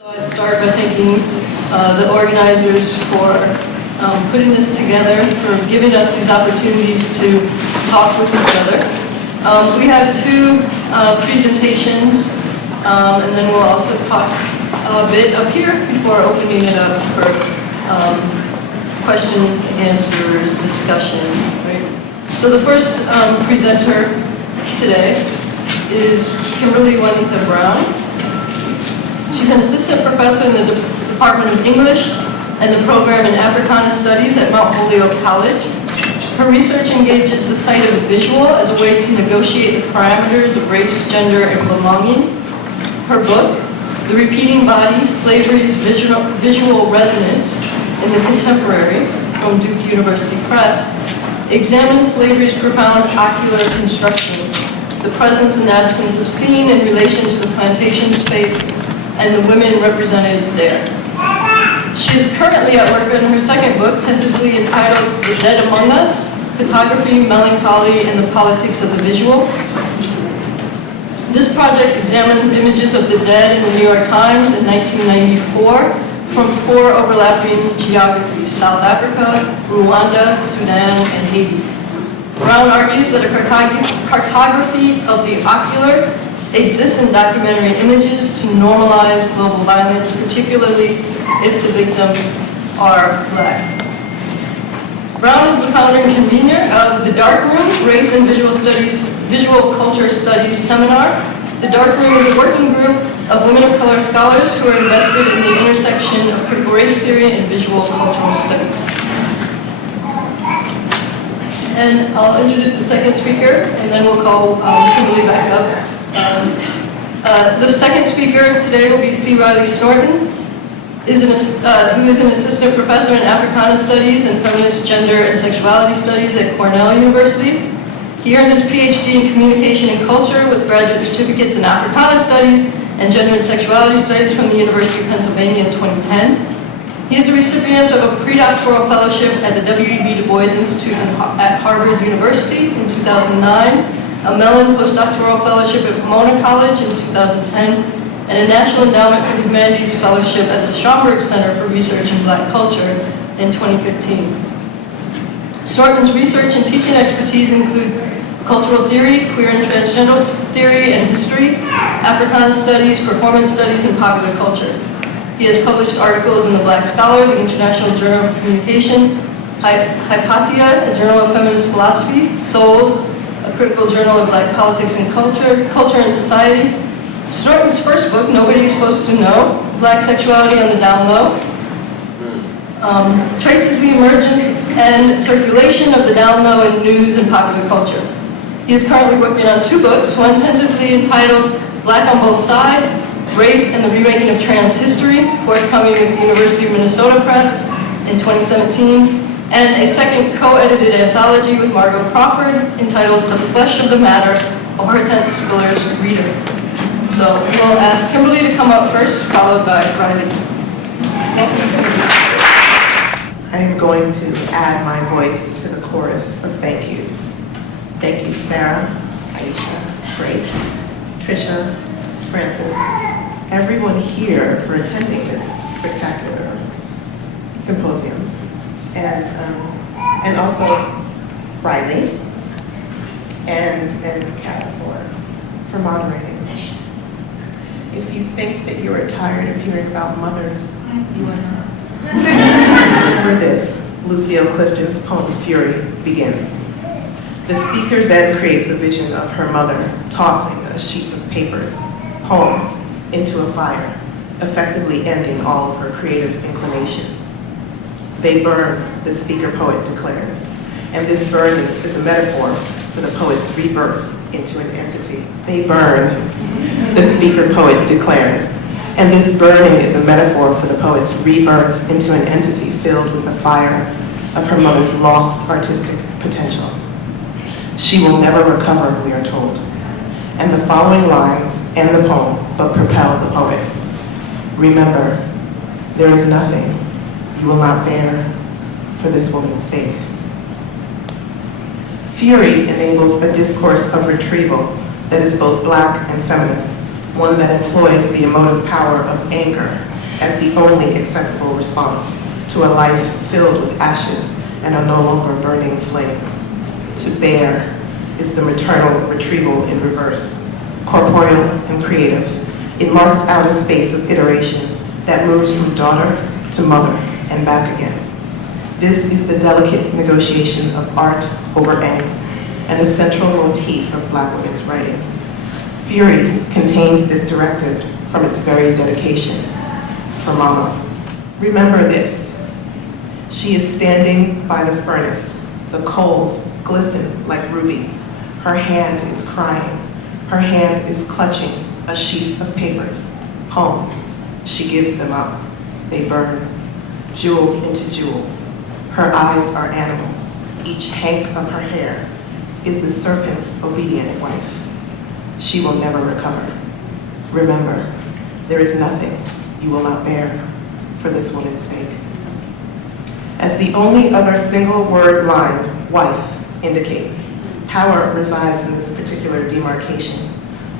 So I'd start by thanking the organizers for putting this together, for giving us these opportunities to talk with each other. We have two presentations, and then we'll also talk a bit up here before opening it up for questions, answers, discussion. Right? So the first presenter today is Kimberly Juanita Brown. She's an assistant professor in the Department of English and the program in Africana Studies at Mount Holyoke College. Her research engages the sight of visual as a way to negotiate the parameters of race, gender, and belonging. Her book, The Repeating Body, Slavery's Visual Resonance in the Contemporary, from Duke University Press, examines slavery's profound ocular construction, the presence and absence of seeing in relation to the plantation space and the women represented there. She is currently at work on her second book, tentatively entitled The Dead Among Us, Photography, Melancholy, and the Politics of the Visual. This project examines images of the dead in the New York Times in 1994 from 4 overlapping geographies: South Africa, Rwanda, Sudan, and Haiti. Brown argues that a cartography of the ocular exists in documentary images to normalize global violence, particularly if the victims are Black. Brown is the founder and convener of the Dark Room, Race and Visual Culture Studies Seminar. The Dark Room is a working group of women of color scholars who are invested in the intersection of critical race theory and visual cultural studies. And I'll introduce the second speaker, and then we'll call Kimberly back up. The second speaker today will be C. Riley Snorton, who is an assistant professor in Africana Studies and Feminist Gender and Sexuality Studies at Cornell University. He earned his PhD in Communication and Culture with graduate certificates in Africana Studies and Gender and Sexuality Studies from the University of Pennsylvania in 2010. He is a recipient of a pre-doctoral fellowship at the W.E.B. Du Bois Institute at Harvard University in 2009, a Mellon postdoctoral fellowship at Pomona College in 2010, and a National Endowment for Humanities fellowship at the Schomburg Center for Research in Black Culture in 2015. Snorton's research and teaching expertise include cultural theory, queer and transgender theory and history, Africana studies, performance studies, and popular culture. He has published articles in the Black Scholar, the International Journal of Communication, Hypatia, a journal of feminist philosophy, Souls, a critical journal of Black politics and culture and society. Snorton's first book, Nobody is Supposed to Know, Black Sexuality on the Down Low, traces the emergence and circulation of the down low in news and popular culture. He is currently working on 2 books, one tentatively entitled Black on Both Sides, Race and the Remaking of Trans History, forthcoming with the University of Minnesota Press in 2017, and a second co-edited anthology with Margot Crawford entitled The Flesh of the Matter, a Hortense Scholar's Reader. So we'll ask Kimberly to come up first, followed by Riley. I'm going to add my voice to the chorus of thank yous. Thank you, Sarah, Aisha, Grace, Trisha, Francis, everyone here for attending this spectacular symposium, and also Riley and Kat for moderating. If you think that you are tired of hearing about mothers, you are not. Remember this, Lucille Clifton's poem Fury begins. The speaker then creates a vision of her mother tossing a sheaf of papers, poems, into a fire, effectively ending all of her creative inclinations. They burn, the speaker poet declares, and this burning is a metaphor for the poet's rebirth into an entity. They burn, the speaker poet declares, and this burning is a metaphor for the poet's rebirth into an entity filled with the fire of her mother's lost artistic potential. She will never recover, we are told. And the following lines end the poem, but propel the poet. Remember, there is nothing you will not bear for this woman's sake. Fury enables a discourse of retrieval that is both Black and feminist, one that employs the emotive power of anger as the only acceptable response to a life filled with ashes and a no longer burning flame. To bear is the maternal retrieval in reverse, corporeal and creative. It marks out a space of iteration that moves from daughter to mother and back again. This is the delicate negotiation of art over angst and a central motif of Black women's writing. Fury contains this directive from its very dedication. For Mama, remember this. She is standing by the furnace. The coals glisten like rubies. Her hand is crying. Her hand is clutching a sheaf of papers, poems. She gives them up. They burn, jewels into jewels. Her eyes are animals. Each hank of her hair is the serpent's obedient wife. She will never recover. Remember, there is nothing you will not bear for this woman's sake. As the only other single word line, wife, indicates, power resides in this particular demarcation,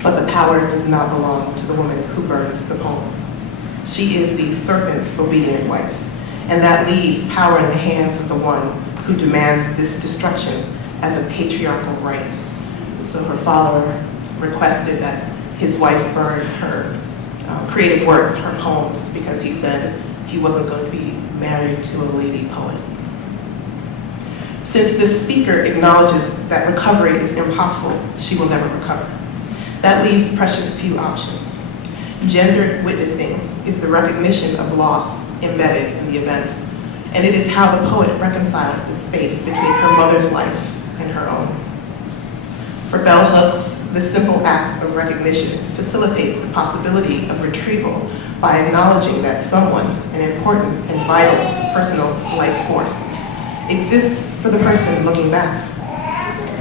but the power does not belong to the woman who burns the poems. She is the serpent's obedient wife, and that leaves power in the hands of the one who demands this destruction as a patriarchal right. And so her follower requested that his wife burn her creative works, her poems, because he said he wasn't going to be married to a lady poet. Since the speaker acknowledges that recovery is impossible, she will never recover. That leaves precious few options. Gendered witnessing is the recognition of loss embedded in the event, and it is how the poet reconciles the space between her mother's life and her own. For bell hooks, the simple act of recognition facilitates the possibility of retrieval by acknowledging that someone, an important and vital personal life force, exists for the person looking back.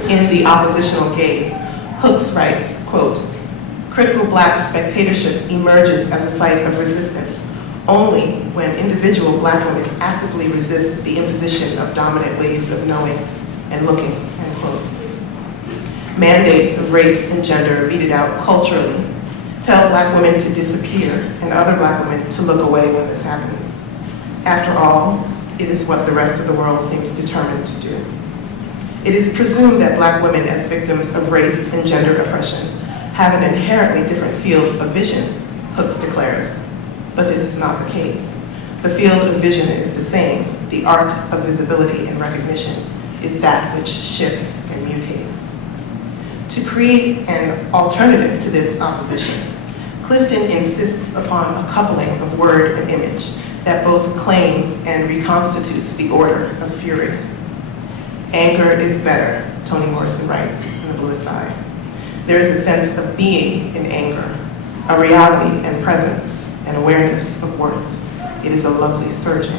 In The Oppositional Gaze, Hooks writes, quote, critical Black spectatorship emerges as a site of resistance only when individual Black women actively resist the imposition of dominant ways of knowing and looking, end quote. Mandates of race and gender meted out culturally tell Black women to disappear and other Black women to look away when this happens. After all, it is what the rest of the world seems determined to do. It is presumed that Black women as victims of race and gender oppression have an inherently different field of vision, Hooks declares, but this is not the case. The field of vision is the same. The arc of visibility and recognition is that which shifts and mutates. To create an alternative to this opposition, Clifton insists upon a coupling of word and image that both claims and reconstitutes the order of fury. Anger is better, Toni Morrison writes in The Bluest Eye. There is a sense of being in anger, a reality and presence, an awareness of worth. It is a lovely surging.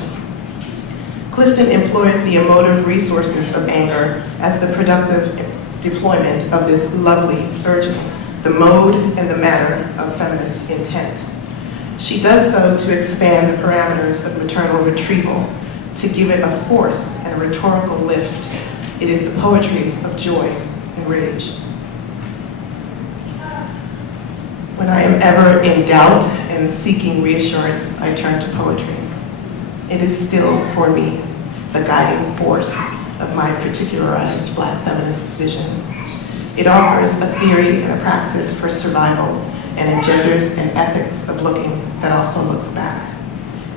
Clifton employs the emotive resources of anger as the productive deployment of this lovely surging, the mode and the matter of feminist intent. She does so to expand the parameters of maternal retrieval, to give it a force and a rhetorical lift. It is the poetry of joy and rage. When I am ever in doubt and seeking reassurance, I turn to poetry. It is still, for me, the guiding force of my particularized Black feminist vision. It offers a theory and a praxis for survival and engenders an ethics of looking that also looks back.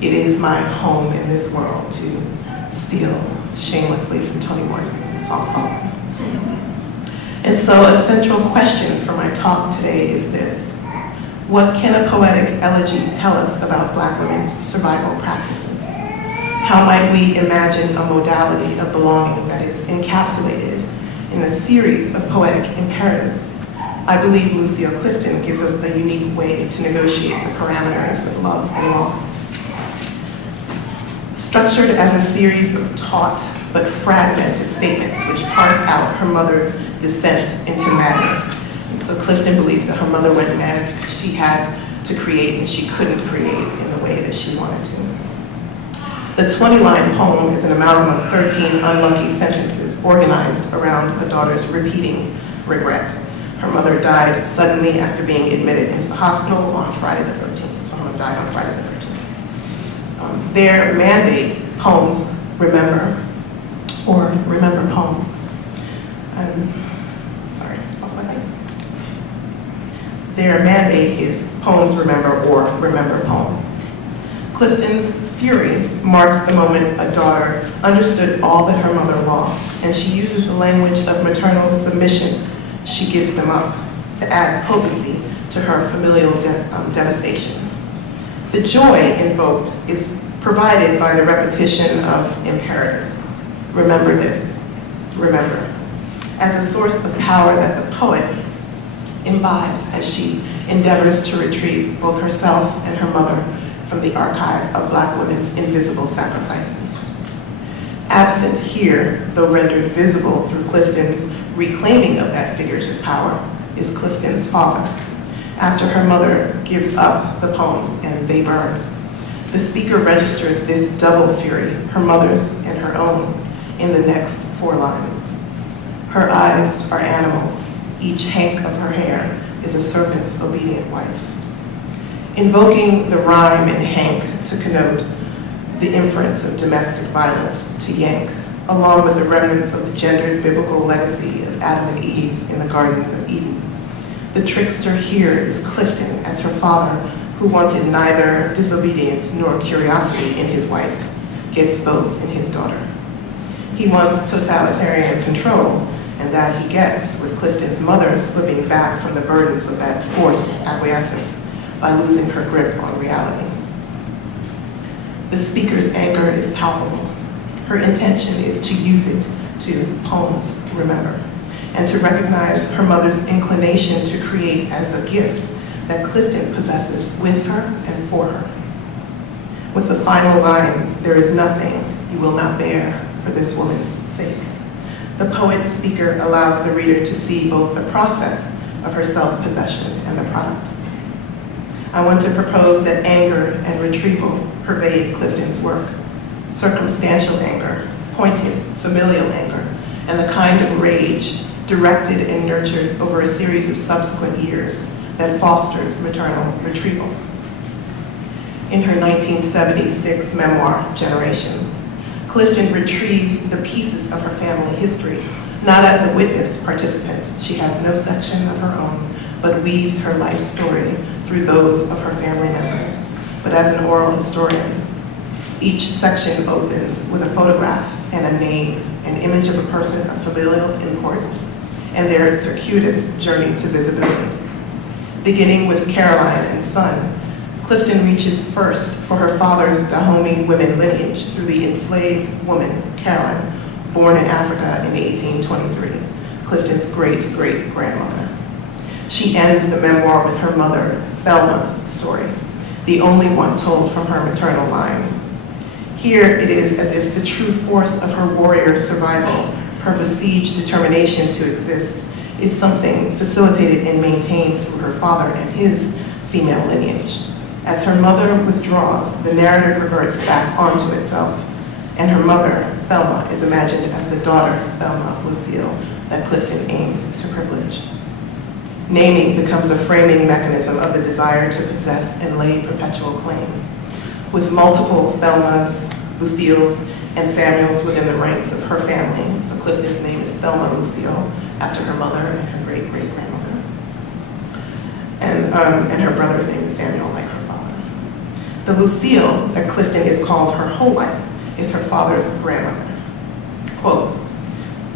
It is my home in this world to steal shamelessly from Toni Morrison's song. And so a central question for my talk today is this: what can a poetic elegy tell us about Black women's survival practices? How might we imagine a modality of belonging that is encapsulated in a series of poetic imperatives? I believe Lucille Clifton gives us a unique way to negotiate the parameters of love and loss. Structured as a series of taut but fragmented statements which parse out her mother's descent into madness. And so Clifton believed that her mother went mad because she had to create and she couldn't create in the way that she wanted to. The 20-line poem is an amalgam of 13 unlucky sentences organized around a daughter's repeating regret. Her mother died suddenly after being admitted into the hospital on Friday the 13th. So her mother died on Friday the 13th. Their mandate, poems remember, or remember poems. Sorry, lost my place. Their mandate is poems remember or remember poems. Clifton's fury marks the moment a daughter understood all that her mother lost, and she uses the language of maternal submission. She gives them up to add potency to her familial devastation. The joy invoked is provided by the repetition of imperatives. Remember this, remember, as a source of power that the poet imbibes as she endeavors to retrieve both herself and her mother from the archive of Black women's invisible sacrifices. Absent here, though rendered visible through Clifton's reclaiming of that figurative power, is Clifton's father. After her mother gives up the poems and they burn, the speaker registers this double fury, her mother's and her own, in the next 4 lines. Her eyes are animals, each hank of her hair is a serpent's obedient wife. Invoking the rhyme in hank to connote the inference of domestic violence to yank, along with the remnants of the gendered biblical legacy of Adam and Eve in the Garden of Eden. The trickster here is Clifton as her father, who wanted neither disobedience nor curiosity in his wife, gets both in his daughter. He wants totalitarian control, and that he gets with Clifton's mother slipping back from the burdens of that forced acquiescence by losing her grip on reality. The speaker's anger is palpable. Her intention is to use it to poems remember, and to recognize her mother's inclination to create as a gift that Clifton possesses with her and for her. With the final lines, there is nothing you will not bear for this woman's sake. The poet-speaker allows the reader to see both the process of her self-possession and the product. I want to propose that anger and retrieval pervade Clifton's work. Circumstantial anger, pointed, familial anger, and the kind of rage directed and nurtured over a series of subsequent years that fosters maternal retrieval. In her 1976 memoir, Generations, Clifton retrieves the pieces of her family history, not as a witness participant. She has no section of her own, but weaves her life story through those of her family members, but as an oral historian. Each section opens with a photograph and a name, an image of a person of familial import, and their circuitous journey to visibility. Beginning with Caroline and son, Clifton reaches first for her father's Dahomey women lineage through the enslaved woman, Caroline, born in Africa in 1823, Clifton's great-great-grandmother. She ends the memoir with her mother, Thelma's story, the only one told from her maternal line. Here it is as if the true force of her warrior survival, her besieged determination to exist, is something facilitated and maintained through her father and his female lineage. As her mother withdraws, the narrative reverts back onto itself, and her mother, Thelma, is imagined as the daughter, Thelma Lucille, that Clifton aims to privilege. Naming becomes a framing mechanism of the desire to possess and lay perpetual claim. With multiple Thelmas, Lucilles, and Samuels within the ranks of her family, so Clifton's name is Thelma Lucille, after her mother and her great-great-grandmother. And her brother's name is Samuel, like her father. The Lucille that Clifton is called her whole life is her father's grandmother. Quote,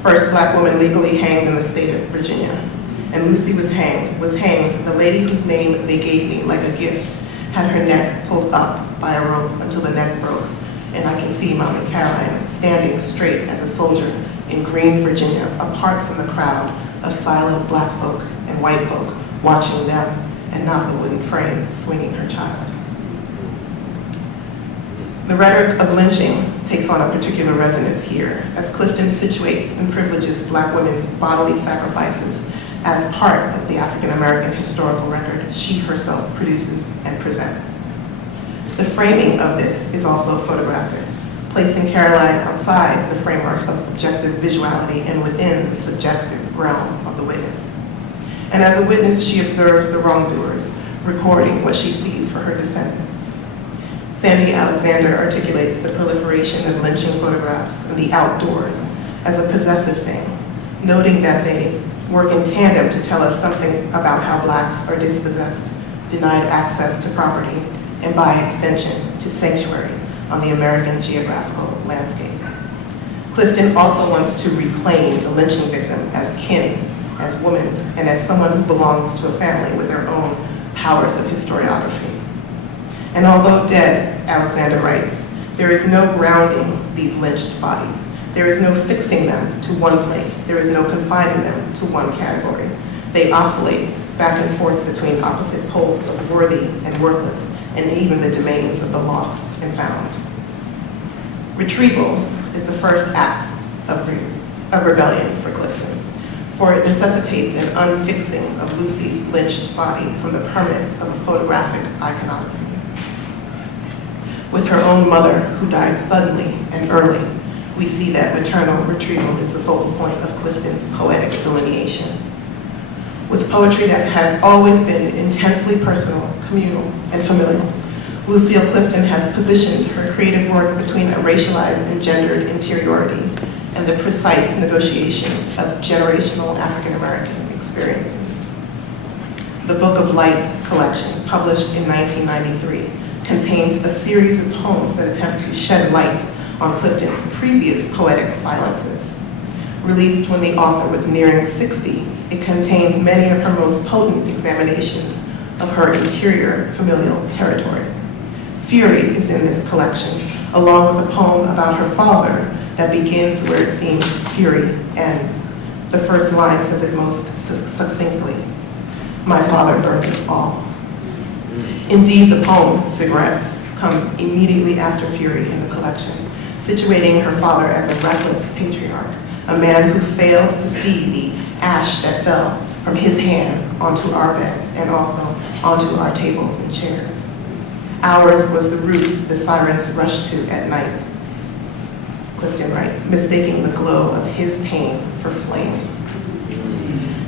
first Black woman legally hanged in the state of Virginia, and Lucy was hanged, the lady whose name they gave me like a gift, had her neck pulled up by a rope until the neck broke, and I can see Mommy Caroline standing straight as a soldier in Green, Virginia, apart from the crowd of silent Black folk and white folk watching them and not the wooden frame swinging her child. The rhetoric of lynching takes on a particular resonance here, as Clifton situates and privileges Black women's bodily sacrifices as part of the African American historical record she herself produces and presents. The framing of this is also photographic, placing Caroline outside the framework of objective visuality and within the subjective realm of the witness. And as a witness, she observes the wrongdoers, recording what she sees for her descendants. Sandy Alexander articulates the proliferation of lynching photographs in the outdoors as a possessive thing, noting that they work in tandem to tell us something about how Blacks are dispossessed, denied access to property, and by extension, to sanctuary on the American geographical landscape. Clifton also wants to reclaim the lynching victim as kin, as woman, and as someone who belongs to a family with their own powers of historiography. And although dead, Alexander writes, there is no grounding these lynched bodies. There is no fixing them to one place. There is no confining them to one category. They oscillate back and forth between opposite poles of worthy and worthless, and even the domains of the lost and found. Retrieval is the first act of rebellion for Clifton, for it necessitates an unfixing of Lucy's lynched body from the permanence of a photographic iconography. With her own mother, who died suddenly and early, we see that maternal retrieval is the focal point of Clifton's poetic delineation. With poetry that has always been intensely personal, communal, and familial, Lucille Clifton has positioned her creative work between a racialized and gendered interiority and the precise negotiation of generational African-American experiences. The Book of Light collection, published in 1993, contains a series of poems that attempt to shed light on Clifton's previous poetic silences. Released when the author was nearing 60, it contains many of her most potent examinations of her interior familial territory. Fury is in this collection, along with a poem about her father that begins where it seems fury ends. The first line says it most succinctly, "My father burned us all." Indeed, the poem, Cigarettes, comes immediately after Fury in the collection, situating her father as a reckless patriarch, a man who fails to see the ash that fell from his hand onto our beds and also onto our tables and chairs. Ours was the roof the sirens rushed to at night, Clifton writes, mistaking the glow of his pain for flame.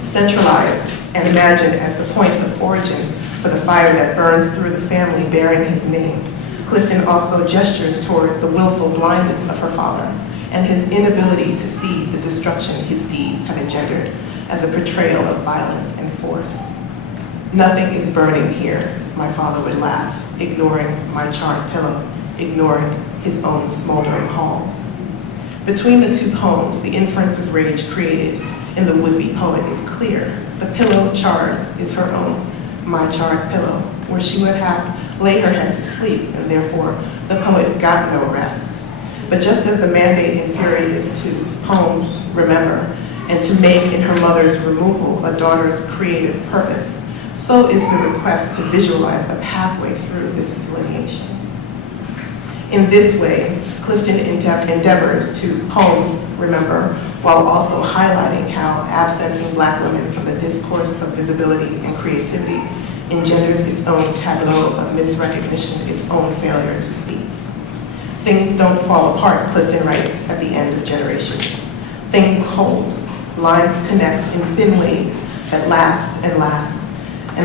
Centralized and imagined as the point of origin for the fire that burns through the family bearing his name, Clifton also gestures toward the willful blindness of her father and his inability to see the destruction his deeds have engendered as a portrayal of violence and force. "Nothing is burning here," my father would laugh, ignoring my charred pillow, ignoring his own smoldering halls. Between the two poems, the inference of rage created in the would-be poet is clear. The pillow charred is her own, my charred pillow, where she would have laid her head to sleep, and therefore the poet got no rest. But just as the mandate in Fury is to poems remember, and to make in her mother's removal a daughter's creative purpose, so is the request to visualize a pathway through this delineation. In this way, Clifton endeavors to poems remember, while also highlighting how absenting Black women from the discourse of visibility and creativity engenders its own tableau of misrecognition, its own failure to see. Things don't fall apart, Clifton writes at the end of Generations. Things hold. Lines connect in thin ways that last, and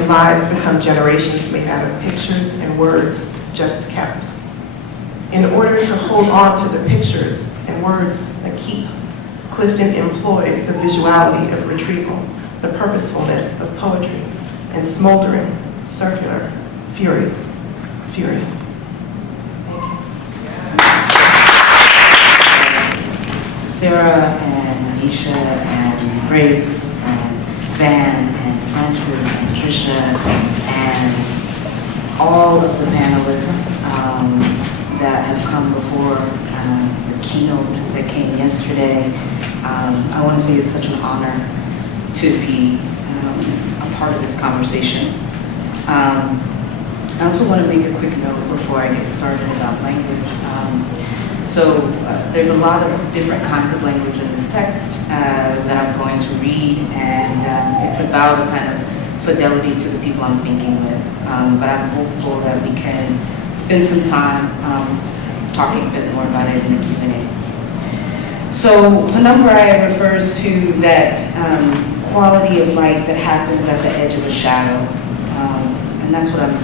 lives become generations made out of pictures and words just kept. In order to hold on to the pictures and words that keep, Clifton employs the visuality of retrieval, the purposefulness of poetry, and smoldering, circular fury. Thank you. Sarah and Aisha and Grace and Van and Francis and Trisha and all of the panelists that have come before the keynote that came yesterday. I want to say it's such an honor to be a part of this conversation. I also want to make a quick note before I get started about language. There's a lot of different kinds of language in this text that I'm going to read, and it's about a kind of fidelity to the people I'm thinking with. But I'm hopeful that we can spend some time talking a bit more about it in the Q&A. So penumbra refers to that quality of light that happens at the edge of a shadow. And that's what I'm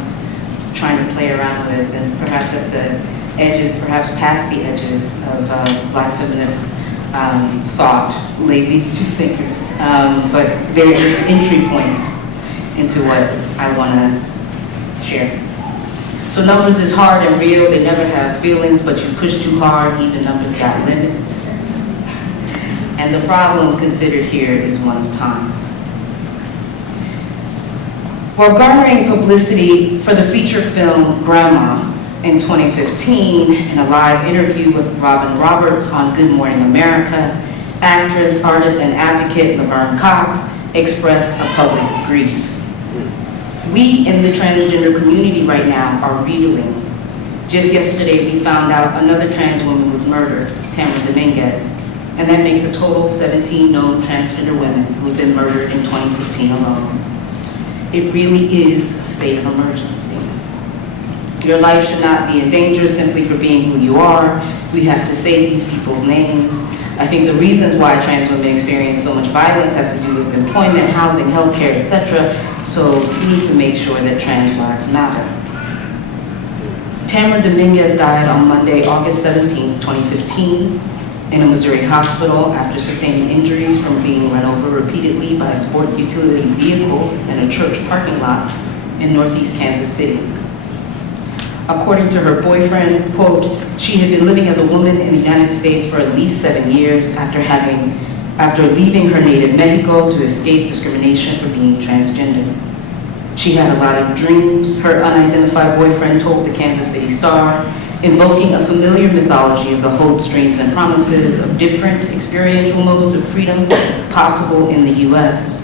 trying to play around with, and perhaps at the edges, perhaps past the edges of Black feminist thought, lay these two thinkers. But they're just entry points into what I want to share. So numbers is hard and real, they never have feelings, but you push too hard, even numbers got limits. And the problem considered here is one of time. While garnering publicity for the feature film Grandma in 2015, in a live interview with Robin Roberts on Good Morning America, actress, artist, and advocate Laverne Cox expressed a public grief. We in the transgender community right now are reeling. Just yesterday, we found out another trans woman was murdered, Tamara Dominguez, and that makes a total of 17 known transgender women who have been murdered in 2015 alone. It really is a state of emergency. Your life should not be in danger simply for being who you are. We have to say these people's names. I think the reasons why trans women experience so much violence has to do with employment, housing, healthcare, etc. So we need to make sure that trans lives matter. Tamara Dominguez died on Monday, August 17, 2015, in a Missouri hospital after sustaining injuries from being run over repeatedly by a sports utility vehicle in a church parking lot in Northeast Kansas City. According to her boyfriend, quote, she had been living as a woman in the United States for at least 7 years after leaving her native Mexico to escape discrimination for being transgender. She had a lot of dreams, her unidentified boyfriend told the Kansas City Star, invoking a familiar mythology of the hopes, dreams, and promises of different experiential modes of freedom possible in the U.S.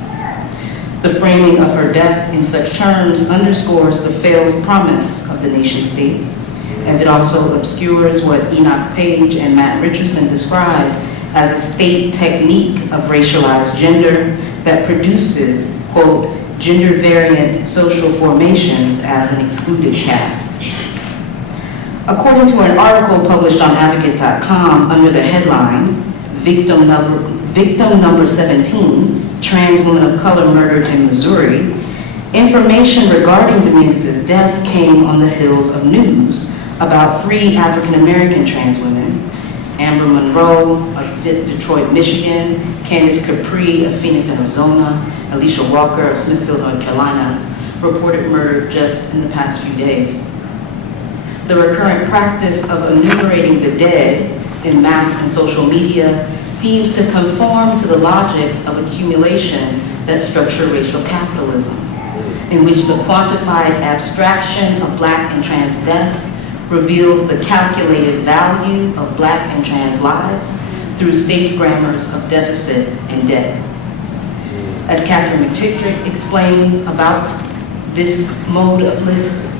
The framing of her death in such terms underscores the failed promise of the nation state, as it also obscures what Enoch Page and Matt Richardson described as a state technique of racialized gender that produces, quote, gender variant social formations as an excluded caste. According to an article published on advocate.com under the headline, Victim number 17, Trans Woman of Color Murdered in Missouri, information regarding Dominguez's death came on the heels of news about 3 African-American trans women, Amber Monroe of Detroit, Michigan, Candace Capri of Phoenix, Arizona, Alicia Walker of Smithfield, North Carolina, reported murder just in the past few days. The recurrent practice of enumerating the dead in mass and social media seems to conform to the logics of accumulation that structure racial capitalism, in which the quantified abstraction of Black and trans death reveals the calculated value of Black and trans lives through states' grammars of deficit and debt. As Catherine McChitrick explains about this mode of list,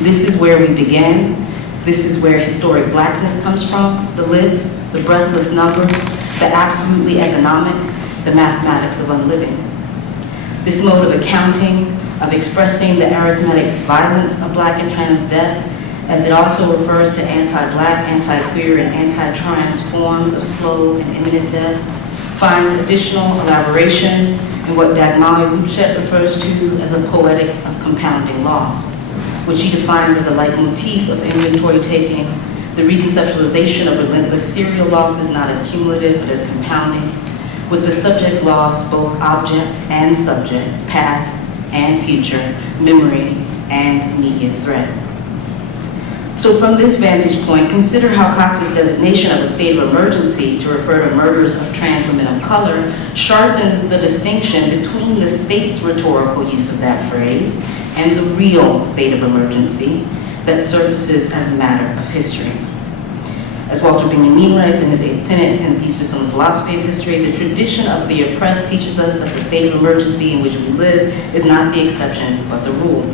this is where we began. This is where historic Blackness comes from, the list, the breathless numbers, the absolutely economic, the mathematics of unliving. This mode of accounting, of expressing the arithmetic violence of Black and trans death, as it also refers to anti-Black, anti-queer, and anti-trans forms of slow and imminent death, finds additional elaboration in what Dagmar Wuchet refers to as a poetics of compounding loss, which he defines as a leitmotif of inventory taking, the reconceptualization of relentless serial losses not as cumulative but as compounding, with the subject's loss both object and subject, past and future, memory and immediate threat. So from this vantage point, consider how Cox's designation of a state of emergency to refer to murders of trans women of color sharpens the distinction between the state's rhetorical use of that phrase and the real state of emergency that surfaces as a matter of history. As Walter Benjamin writes in his 8th tenet and thesis on the philosophy of history, the tradition of the oppressed teaches us that the state of emergency in which we live is not the exception, but the rule.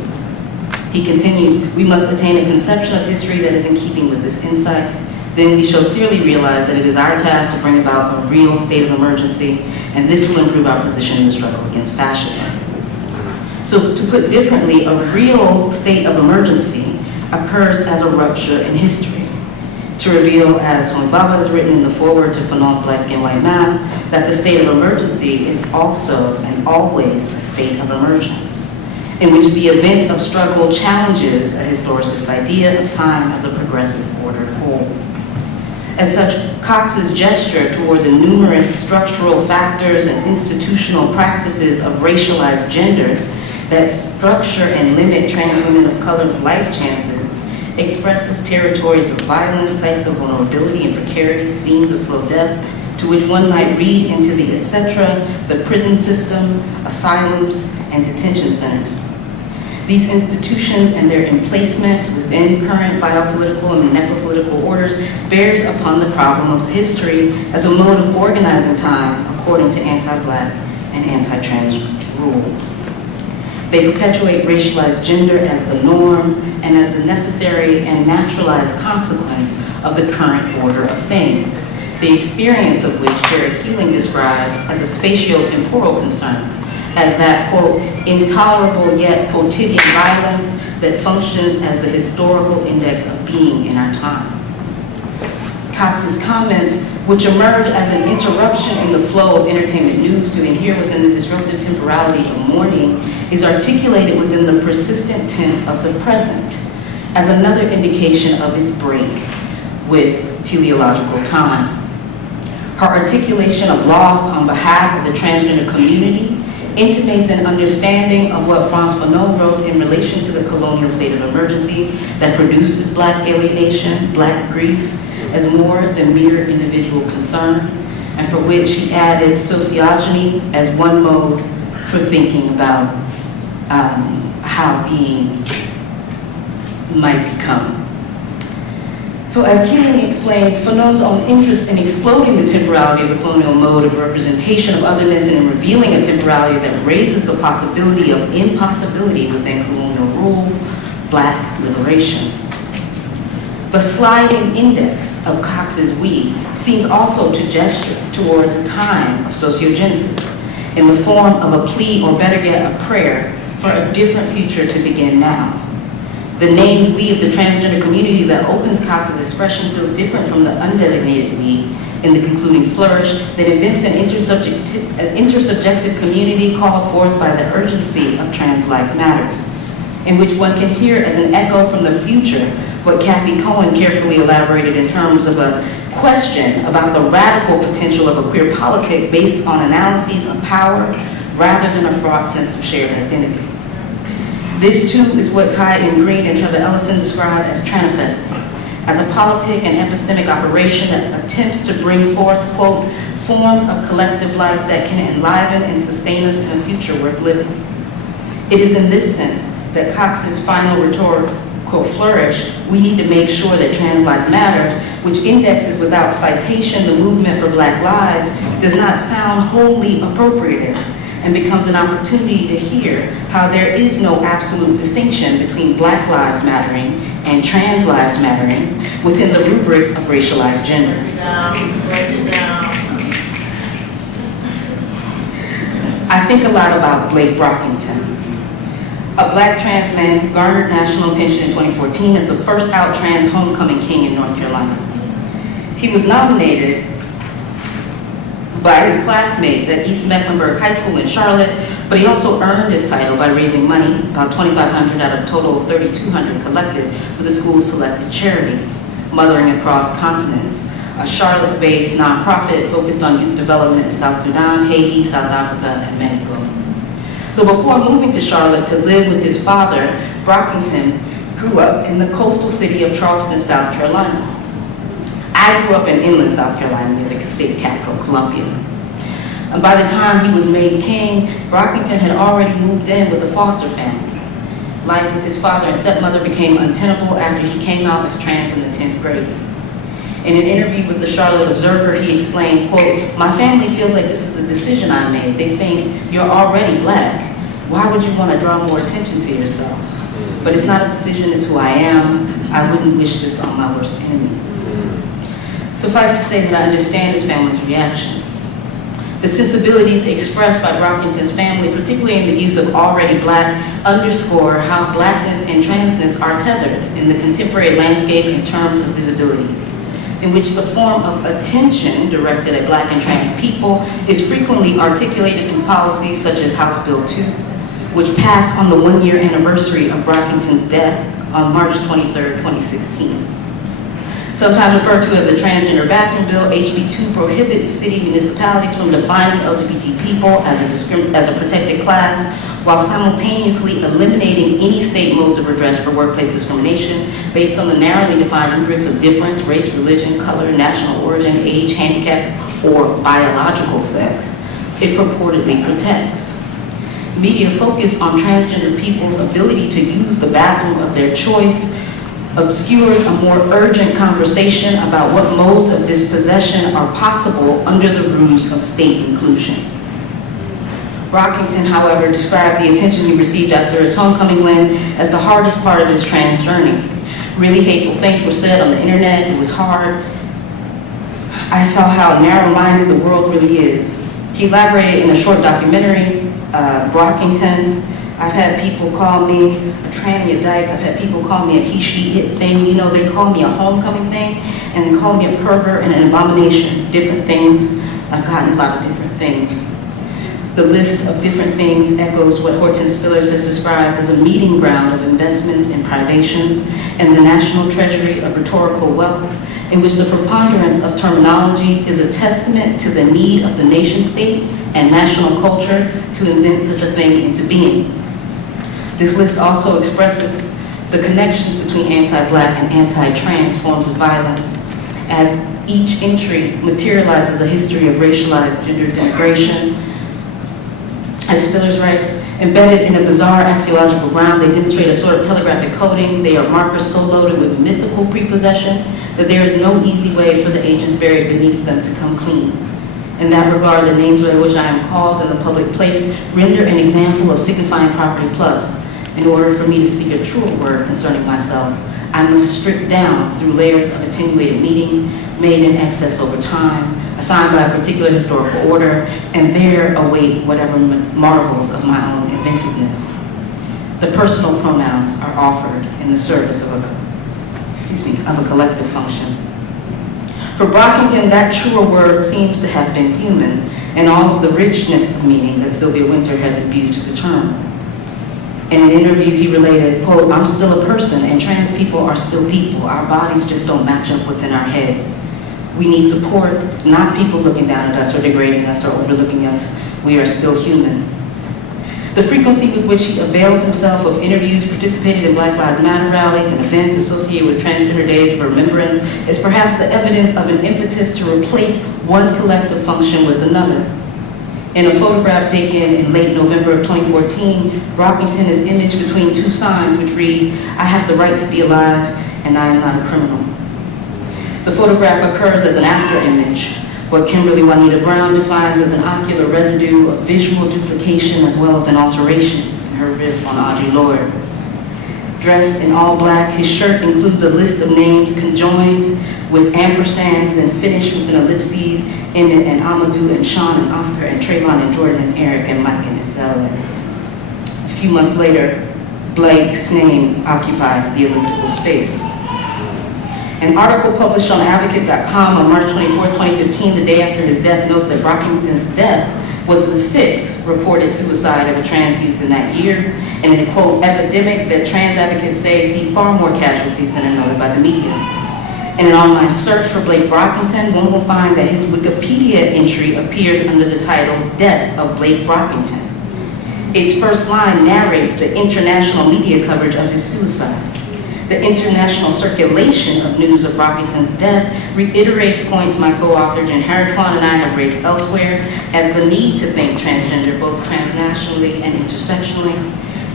He continues, we must attain a conception of history that is in keeping with this insight. Then we shall clearly realize that it is our task to bring about a real state of emergency, and this will improve our position in the struggle against fascism. So to put differently, a real state of emergency occurs as a rupture in history. To reveal, as Humbaba has written in the foreword to Fanon's Black Skin White Mass, that the state of emergency is also and always a state of emergence. in which the event of struggle challenges a historicist idea of time as a progressive ordered whole. As such, Cox's gesture toward the numerous structural factors and institutional practices of racialized gender that structure and limit trans women of color's life chances expresses territories of violence, sites of vulnerability and precarity, scenes of slow death, to which one might read into the etc., the prison system, asylums, and detention centers. These institutions and their emplacement within current biopolitical and necropolitical orders bears upon the problem of history as a mode of organizing time according to anti-Black and anti-trans rule. They perpetuate racialized gender as the norm and as the necessary and naturalized consequence of the current order of things, the experience of which Keeling describes as a spatio-temporal concern, as that, quote, intolerable yet quotidian violence that functions as the historical index of being in our time. Cox's comments, which emerge as an interruption in the flow of entertainment news to inhere within the disruptive temporality of mourning, is articulated within the persistent tense of the present as another indication of its break with teleological time. Her articulation of loss on behalf of the transgender community intimates an understanding of what Frantz Fanon wrote in relation to the colonial state of emergency that produces Black alienation, Black grief, as more than mere individual concern, and for which he added sociogeny as one mode for thinking about how being might become. So as Keeling explains, Fanon's own interest in exploding the temporality of the colonial mode of representation of otherness and in revealing a temporality that raises the possibility of impossibility within colonial rule, Black liberation. The sliding index of Cox's we seems also to gesture towards a time of sociogenesis in the form of a plea, or better yet, a prayer for a different future to begin now. The named we of the transgender community that opens Cox's expression feels different from the undesignated we in the concluding flourish that invents an intersubjective community called forth by the urgency of trans life matters, in which one can hear as an echo from the future what Kathy Cohen carefully elaborated in terms of a question about the radical potential of a queer politic based on analyses of power rather than a fraught sense of shared identity. This too is what Kai M. Green and Trevor Ellison describe as tranifesting, as a politic and epistemic operation that attempts to bring forth, quote, forms of collective life that can enliven and sustain us in a future worth living. It is in this sense that Cox's final rhetorical flourish, we need to make sure that trans lives matters, which indexes without citation the movement for Black lives, does not sound wholly appropriative, and becomes an opportunity to hear how there is no absolute distinction between Black lives mattering and trans lives mattering within the rubrics of racialized gender. Break it down. I think a lot about Blake Brockington, a Black trans man who garnered national attention in 2014 as the first out trans homecoming king in North Carolina. He was nominated by his classmates at East Mecklenburg High School in Charlotte, but he also earned his title by raising money, about $2,500 out of a total of $3,200 collected for the school's selected charity, Mothering Across Continents, a Charlotte-based nonprofit focused on youth development in South Sudan, Haiti, South Africa, and Mexico. So before moving to Charlotte to live with his father, Brockington grew up in the coastal city of Charleston, South Carolina. I grew up in inland South Carolina near the state's capital, Columbia. And by the time he was made king, Brockington had already moved in with a foster family. Life with his father and stepmother became untenable after he came out as trans in the 10th grade. In an interview with the Charlotte Observer, he explained, quote, "My family feels like this is a decision I made. They think you're already Black. Why would you want to draw more attention to yourself? But it's not a decision, it's who I am. I wouldn't wish this on my worst enemy." Suffice to say that I understand his family's reactions. The sensibilities expressed by Brockington's family, particularly in the use of already Black, underscore how Blackness and transness are tethered in the contemporary landscape in terms of visibility, in which the form of attention directed at Black and trans people is frequently articulated through policies such as House Bill 2, which passed on the one-year anniversary of Brockington's death on March 23, 2016. Sometimes referred to as the Transgender Bathroom Bill, HB 2 prohibits city municipalities from defining LGBT people as a protected class, while simultaneously eliminating any state modes of redress for workplace discrimination based on the narrowly defined rubrics of difference, race, religion, color, national origin, age, handicap, or biological sex it purportedly protects. Media focus on transgender people's ability to use the bathroom of their choice obscures a more urgent conversation about what modes of dispossession are possible under the ruse of state inclusion. Brockington, however, described the attention he received after his homecoming win as the hardest part of his trans journey. Really hateful things were said on the internet. It was hard. I saw how narrow-minded the world really is. He elaborated in a short documentary, Brockington. I've had people call me a tranny, a dyke. I've had people call me a he, she, it thing. You know, they call me a homecoming thing, and they call me a pervert and an abomination. Different things. I've gotten a lot of different things. The list of different things echoes what Hortense Spillers has described as a meeting ground of investments and privations and the national treasury of rhetorical wealth, in which the preponderance of terminology is a testament to the need of the nation state and national culture to invent such a thing into being. This list also expresses the connections between anti-Black and anti-trans forms of violence, as each entry materializes a history of racialized gender denigration. As Spillers writes, embedded in a bizarre axiological ground, they demonstrate a sort of telegraphic coding. They are markers so loaded with mythical prepossession that there is no easy way for the agents buried beneath them to come clean. In that regard, the names by which I am called in the public place render an example of signifying property plus. In order for me to speak a truer word concerning myself, I must strip down through layers of attenuated meaning, made in excess over time, assigned by a particular historical order, and there await whatever marvels of my own inventiveness. The personal pronouns are offered in the service of a collective function. For Brockington, that truer word seems to have been human, and all of the richness of meaning that Sylvia Wynter has imbued to the term. In an interview, he related, quote, "I'm still a person, and trans people are still people. Our bodies just don't match up what's in our heads. We need support, not people looking down at us or degrading us or overlooking us. We are still human." The frequency with which he availed himself of interviews, participated in Black Lives Matter rallies and events associated with Transgender Days of Remembrance is perhaps the evidence of an impetus to replace one collective function with another. In a photograph taken in late November of 2014, Brockington is imaged between two signs which read, "I have the right to be alive, and I am not a criminal." The photograph occurs as an after image, what Kimberly Juanita Brown defines as an ocular residue of visual duplication as well as an alteration in her riff on Audre Lorde. Dressed in all black, his shirt includes a list of names conjoined with ampersands and finished with an ellipses, Emmett and Amadou and Sean and Oscar and Trayvon and Jordan and Eric and Mike and Ethel. A few months later, Blake's name occupied the elliptical space. An article published on advocate.com on March 24, 2015, the day after his death, notes that Brockington's death was the 6th reported suicide of a trans youth in that year, and in a, quote, epidemic that trans advocates say see far more casualties than are noted by the media. In an online search for Blake Brockington, one will find that his Wikipedia entry appears under the title Death of Blake Brockington. Its first line narrates the international media coverage of his suicide. The international circulation of news of Brockington's death reiterates points my co-author Jen Haratwan and I have raised elsewhere as the need to think transgender both transnationally and intersectionally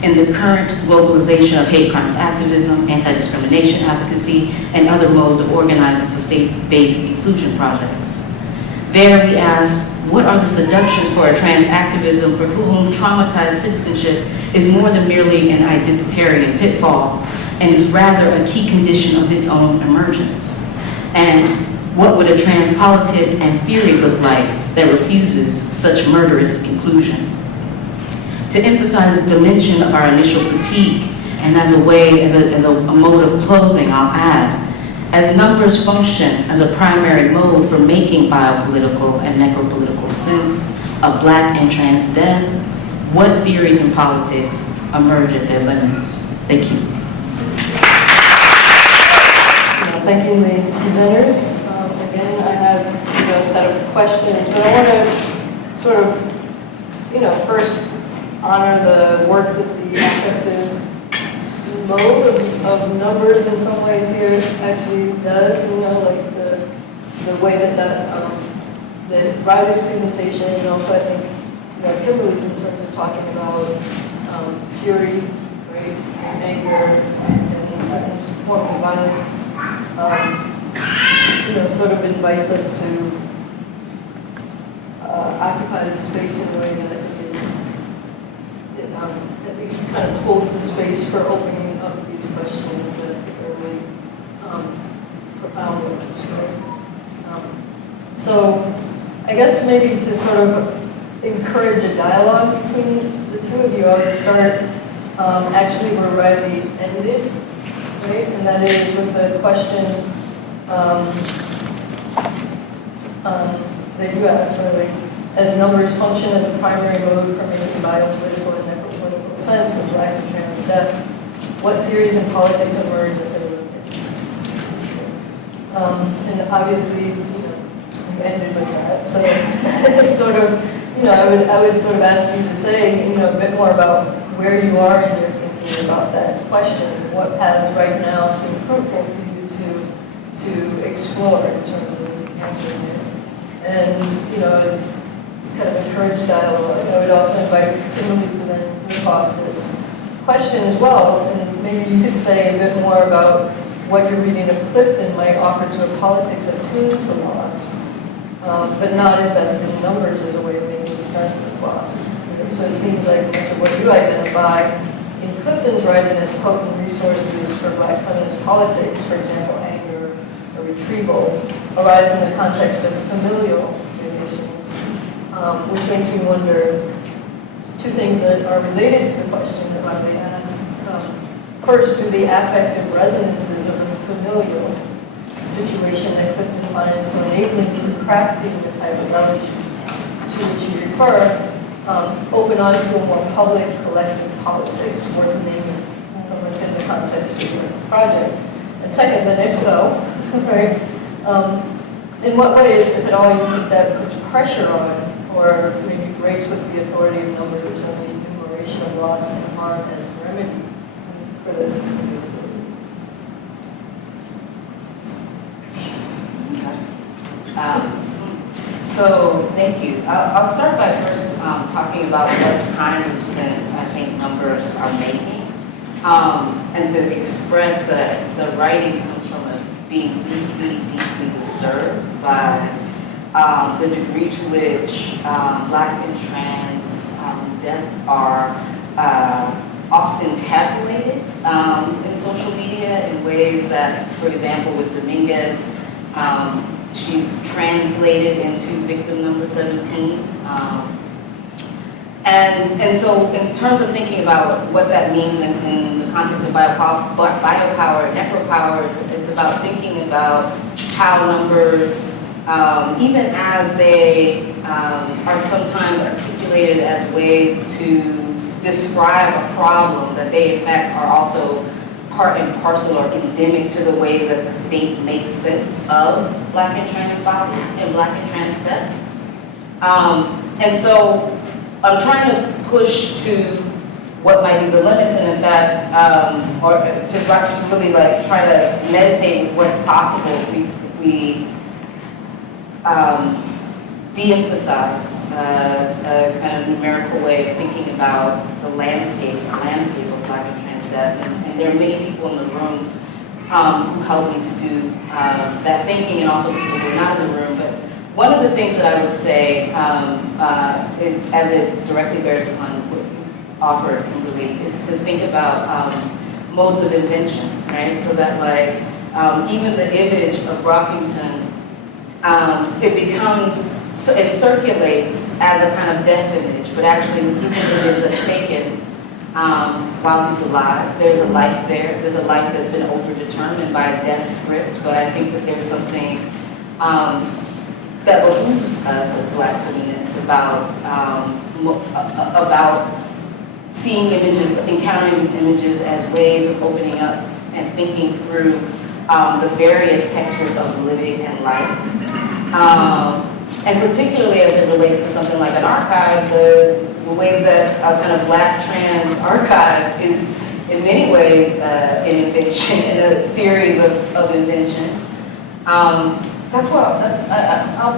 in the current globalization of hate crimes activism, anti-discrimination advocacy, and other modes of organizing for state-based inclusion projects. There we asked, what are the seductions for a trans activism for whom traumatized citizenship is more than merely an identitarian pitfall and is rather a key condition of its own emergence? And what would a trans politic and theory look like that refuses such murderous inclusion? To emphasize the dimension of our initial critique, and as a mode of closing, I'll add, as numbers function as a primary mode for making biopolitical and necropolitical sense of Black and trans death, what theories in politics emerge at their limits. Thank you. Thanking the presenters. Again, I have a set of questions, but I want to sort of, first honor the work that the affective mode of numbers in some ways here actually does, like the way that Riley's presentation, and also I think Kimberly's in terms of talking about fury, right, and anger, and certain forms of violence, sort of invites us to occupy the space in a way that I think is, at least kind of holds the space for opening up these questions that I think are really profound ones, right? So I guess maybe to sort of encourage a dialogue between the two of you, I would start actually where Riley ended, right? And that is with the question that you asked, really, as numbers function as a primary mode for making biopolitical and necropolitical sense of Black and trans death, what theories in politics emerge at their limits? And obviously, you ended with that. So it's sort of, I would sort of ask you to say, a bit more about where you are in your thinking about that question. What paths right now seem fruitful for you to explore in terms of answering it? And, it's kind of encourage dialogue. I would also invite Kimberly to then move off this question as well, and maybe you could say a bit more about what your reading of Clifton might offer to a politics attuned to loss, but not invested in numbers as a way of making sense of loss. So it seems like much of what you identify in Clifton's writing as potent resources for Black feminist politics, for example, anger or retrieval, arise in the context of familial relations, which makes me wonder two things that are related to the question that Riley asked. First, do the affective resonances of a familial situation that Clifton finds so enabling in crafting the type of knowledge to which you refer open onto a more public, collective politics worth naming within the context of your project? And second, then if so, right, in what ways, if at all, you think that puts pressure on or maybe breaks with the authority of numbers and the enumeration of loss and harm as remedy for this? So thank you. I'll start by first talking about what kinds of sense I think numbers are making, and to express that the writing comes from being deeply, deeply disturbed by the degree to which Black and trans death are often tabulated in social media in ways that, for example, with Dominguez, she's translated into victim number 17. And so in terms of thinking about what that means in the context of biopower, necropower, it's about thinking about how numbers, even as they are sometimes articulated as ways to describe a problem, that they in fact are also part and parcel or endemic to the ways that the state makes sense of Black and trans violence and Black and trans death. And so I'm trying to push to what might be the limits, and in fact, or to really like try to meditate with what's possible if we de-emphasize a kind of numerical way of thinking about the landscape of Black and trans death. And there are many people in the room who helped me to do that thinking, and also people who are not in the room. But one of the things that I would say, is, as it directly bears upon what you offer, Kimberly, is to think about modes of invention, right? So that like, even the image of Brockington, it circulates as a kind of death image, but actually this is an image that's taken while he's alive. There's a life there. There's a life that's been overdetermined by a death script, but I think that there's something that behooves us as Black feminists about about seeing images, encountering these images as ways of opening up and thinking through the various textures of living and life. And particularly as it relates to something like an archive, the ways that a kind of Black trans archive is in many ways an invention, a series of inventions. I'll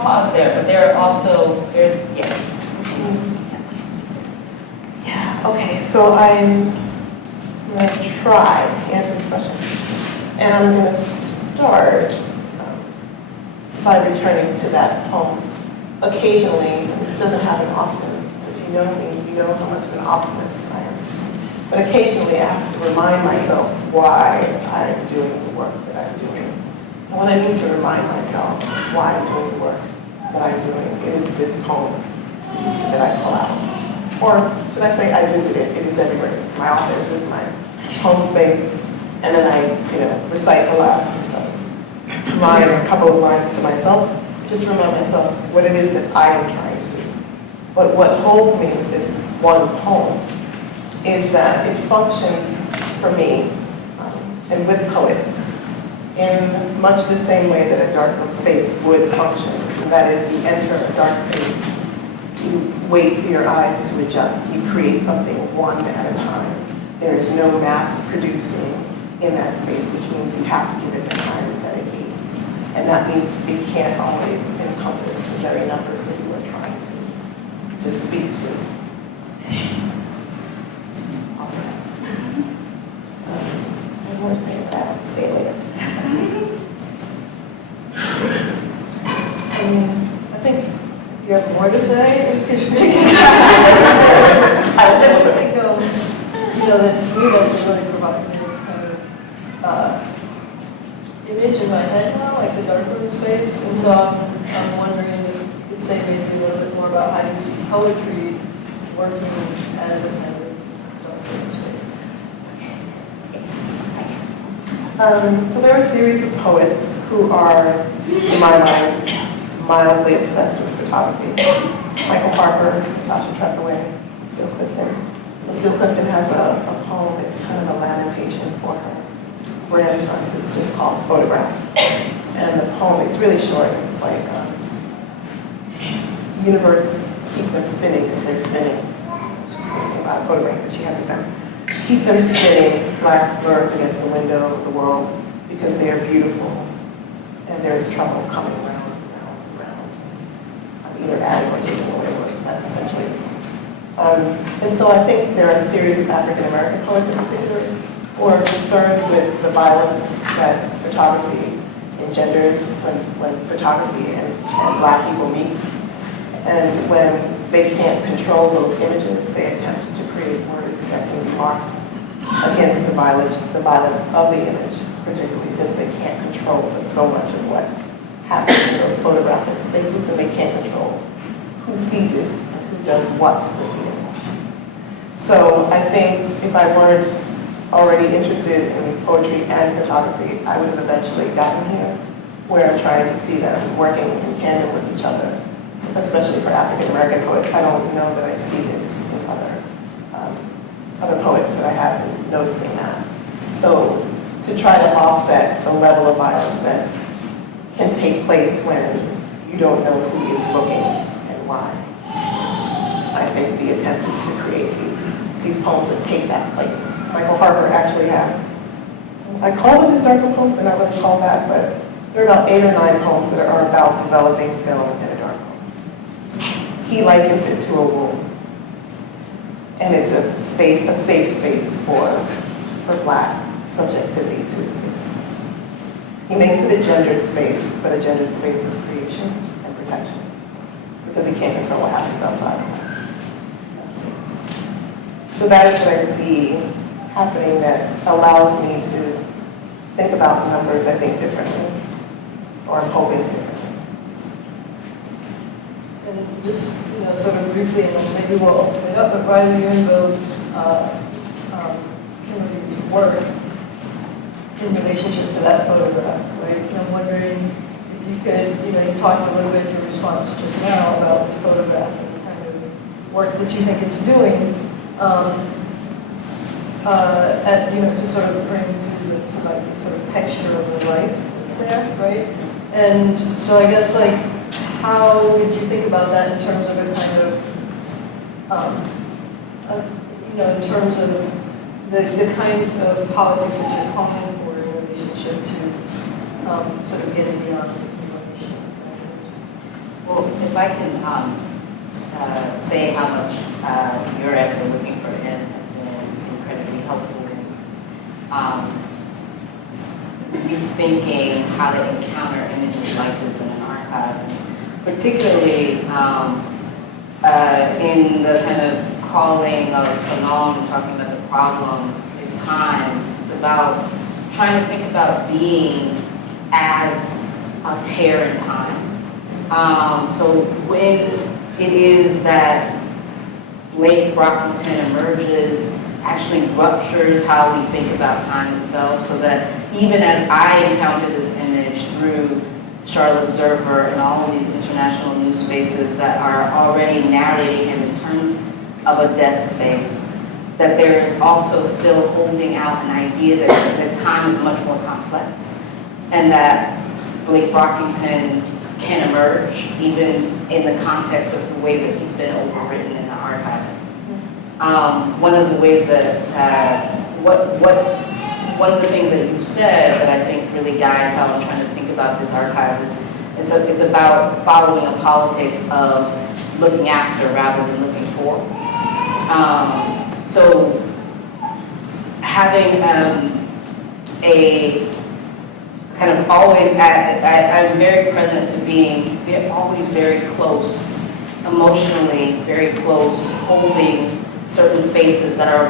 pause there, but there are also, Yeah, okay, so I'm going to try to answer this question. And I'm going to start by returning to that poem. Occasionally, and this doesn't happen often, so if you know me, you know how much of an optimist I am. But occasionally I have to remind myself why I'm doing the work that I'm doing. And when I need to remind myself why I'm doing the work that I'm doing, it is this poem that I pull out. Or should I say I visit it? It is everywhere. It's my office, it's my home space, and then I recite the last line, a couple of lines to myself, just to remind myself what it is that I am trying to do. But what holds me with this one poem is that it functions for me and with poets in much the same way that a dark room space would function. And that is, you enter a dark space, you wait for your eyes to adjust, you create something one at a time. There is no mass producing in that space, which means you have to give it the time that it needs. And that means it can't always encompass the very numbers that you are trying to speak to. Awesome. I have more to say about that. Say it later. I think if you have more to say, you could think I was that to me that's a really provocative kind of image in my head now, like the dark room space. And so I'm wondering if you could say maybe a little bit more about how you see poetry working as a kind of dark room space. So there are a series of poets who are, in my mind, mildly obsessed with photography. Michael Harper, Tasha Trethewey, Lucille Clifton. Lucille Clifton has a poem, it's kind of a lamentation for her Renaissance. It's just called Photograph. And the poem, it's really short. It's like, universe, keep them spinning because they're spinning. She's thinking about a photograph that she has of them. Keep them spinning, black blurs against the window of the world because they are beautiful and there is trouble coming round, round, round. I'm either adding or taking away work. That's essentially it. And so I think there are a series of African American poets in particular who are concerned with the violence that photography engenders when photography and black people meet. And when they can't control those images, they attempt to create words that can be marked against the violence of the image, particularly since they can't control so much of what happens in those photographic spaces, and they can't control who sees it and who does what with the image. So I think if I weren't already interested in poetry and photography, I would have eventually gotten here, where I'm trying to see them working in tandem with each other, especially for African American poets. I don't know that I see this in other poets, but I have been noticing that. So to try to offset the level of violence that can take place when you don't know who is looking and why, I think the attempt is to create these poems that take that place. Michael Harper actually has, I call them his darker poems, they're not really called that, but there are about 8 or 9 poems that are about developing film in a dark room. He likens it to a womb. And it's a safe space for black subjectivity to exist. He makes it a gendered space, but a gendered space of creation and protection, because he can't control what happens outside of that space. So that is what I see happening that allows me to think about numbers, I think, differently, or I'm hoping differently. And just, sort of briefly, and then maybe we'll open it up, but Riley, you invoked Kimberly's work in relationship to that photograph, right? And I'm wondering if you could, you talked a little bit in your response just now about the photograph and kind of work that you think it's doing, to sort of bring to like sort of texture of the life that's there, right? And so I guess like, how would you think about that in terms of a kind of, in terms of the kind of politics that you're calling for in relationship to sort of getting beyond the information? Well, if I can say how much your essay, Looking for N, has been incredibly helpful in rethinking how to encounter images like this in an archive, particularly in the kind of calling of Fanon, talking about the problem is time. It's about trying to think about being as a tear in time. So when it is that Blake Brockington emerges, actually ruptures how we think about time itself, so that even as I encountered this image through Charlotte Observer and all of these international news spaces that are already narrating in terms of a death space, that there is also still holding out an idea that time is much more complex, and that Blake Brockington can emerge even in the context of the ways that he's been overwritten in the archive. One of the ways that, one of the things that you said that I think really guides how I'm trying to think about this archive is it's about following a politics of looking after rather than looking for. So having a kind of always I'm very present to being always very close, emotionally very close, holding certain spaces that are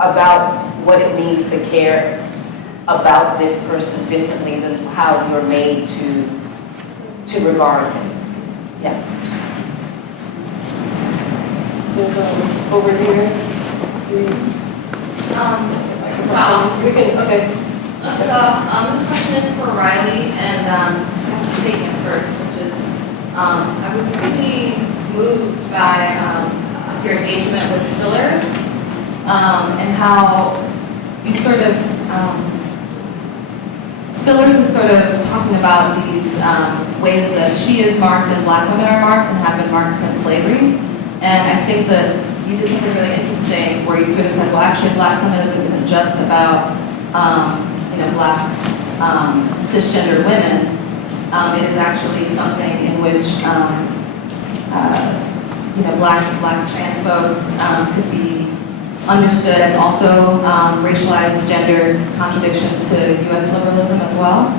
about what it means to care about this person differently than how you're made to regard him. Yeah. There's over here. We can, okay. This question is for Riley, and I have a statement first, which is, I was really moved by your engagement with Spillers, and how you sort of, Spillers is sort of talking about these ways that she is marked and Black women are marked and have been marked since slavery. And I think that you did something really interesting where you sort of said, well, actually, Black feminism isn't just about, Black cisgender women. It is actually something in which, Black trans folks could be understood as also racialized, gendered contradictions to U.S. liberalism as well.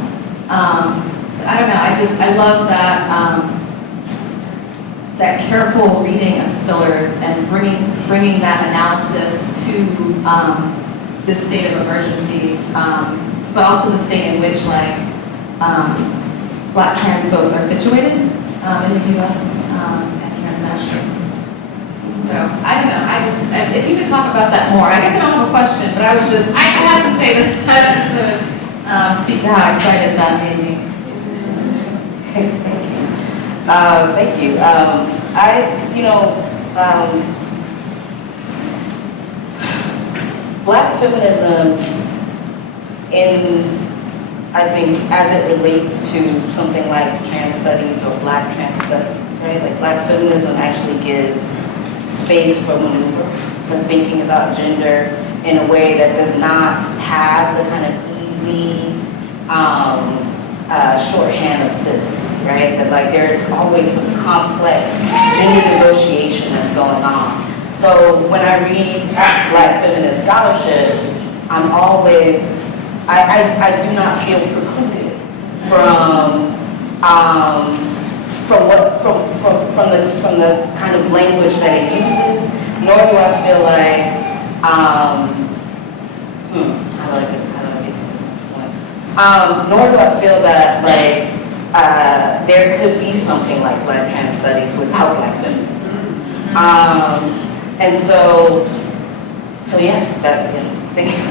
So I don't know. I love that. That careful reading of Spillers and bringing that analysis to this state of emergency, but also the state in which Black trans folks are situated in the U.S. And transnationally. So I don't know. If you could talk about that more. I guess I don't have a question, but I have to say that to speak to how excited that made me. Thank you. Black feminism, I think, as it relates to something like trans studies or Black trans studies, right? Like Black feminism actually gives space for maneuver, for thinking about gender in a way that does not have the kind of easy shorthand of cis, right? That there's always some complex gender negotiation that's going on. So when I read Black feminist scholarship, I'm always, I do not feel precluded from the kind of language that it uses, nor do I feel like, nor do I feel that there could be something like Black trans studies without Black feminism. And so yeah, thank you.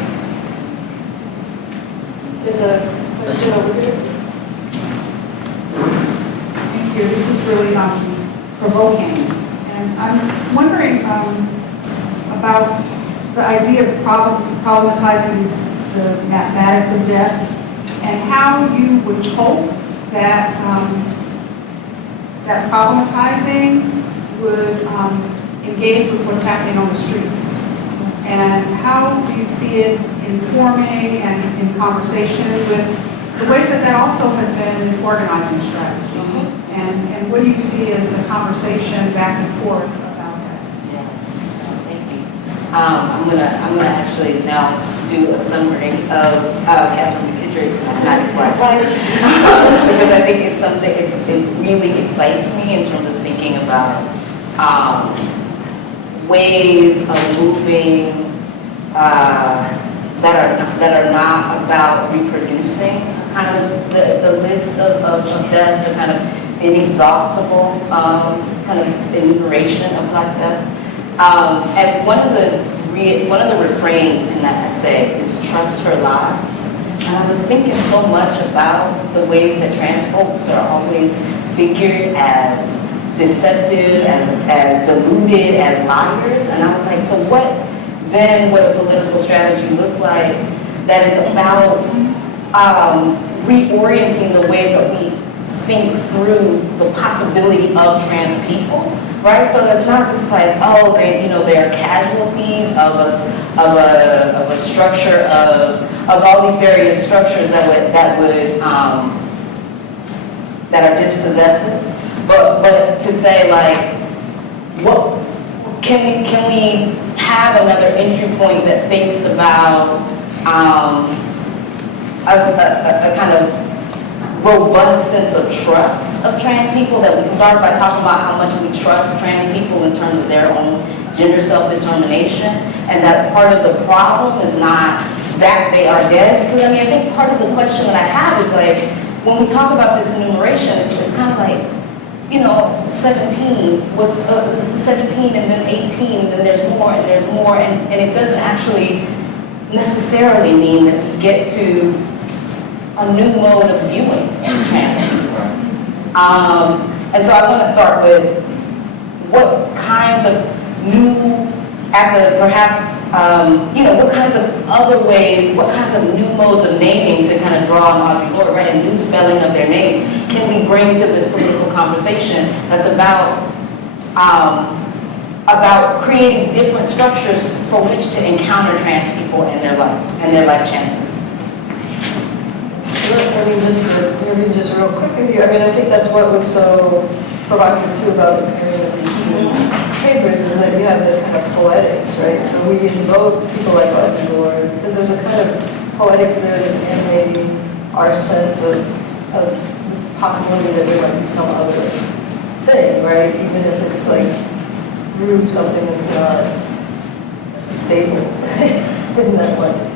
There's a question over here. Thank you. This is really provoking. And I'm wondering about the idea of problematizing the mathematics of death and how you would hope that that problematizing would engage with what's happening on the streets. And how do you see it informing and in conversation with the ways that that also has been an organizing strategy? And what do you see as the conversation back and forth about that? Yeah, thank you. I'm gonna actually now do a summary of Catherine McKittrick's mathematics black life because I think it's something it really excites me in terms of thinking about ways of moving that are not about reproducing kind of the list of deaths, the kind of inexhaustible kind of enumeration of Black death. And one of the refrains in that essay is "trust her lives." And I was thinking so much about the ways that trans folks are always figured as deceptive, as deluded, as liars. And I was like, so what then would a political strategy look like that is about reorienting the ways that we think through the possibility of trans people, right? So it's not just like, oh, they're casualties of a structure of all these various structures that are dispossessive, but to say like, what can we have another entry point that thinks about a kind of robust sense of trust of trans people, that we start by talking about how much we trust trans people in terms of their own gender self-determination, and that part of the problem is not that they are dead. Because I think part of the question that I have is like, when we talk about this enumeration, it's kind of like, 17 was 17 and then 18, and then there's more and there's more, and it doesn't actually necessarily mean that we get to a new mode of viewing trans people. And so I want to start with what kinds of new, what kinds of other ways, what kinds of new modes of naming, to kind of draw on Audre Lorde, right, a new spelling of their name, can we bring to this political conversation that's about creating different structures for which to encounter trans people in their life chances. Maybe just real quick with you. I think that's what was so provocative too about the pairing of these two papers, is that you have the kind of poetics, right? So we invoke people like Audre Lorde because there's a kind of poetics there that's animating our sense of possibility that there might be some other thing, right? Even if it's like through something that's not stable in that way.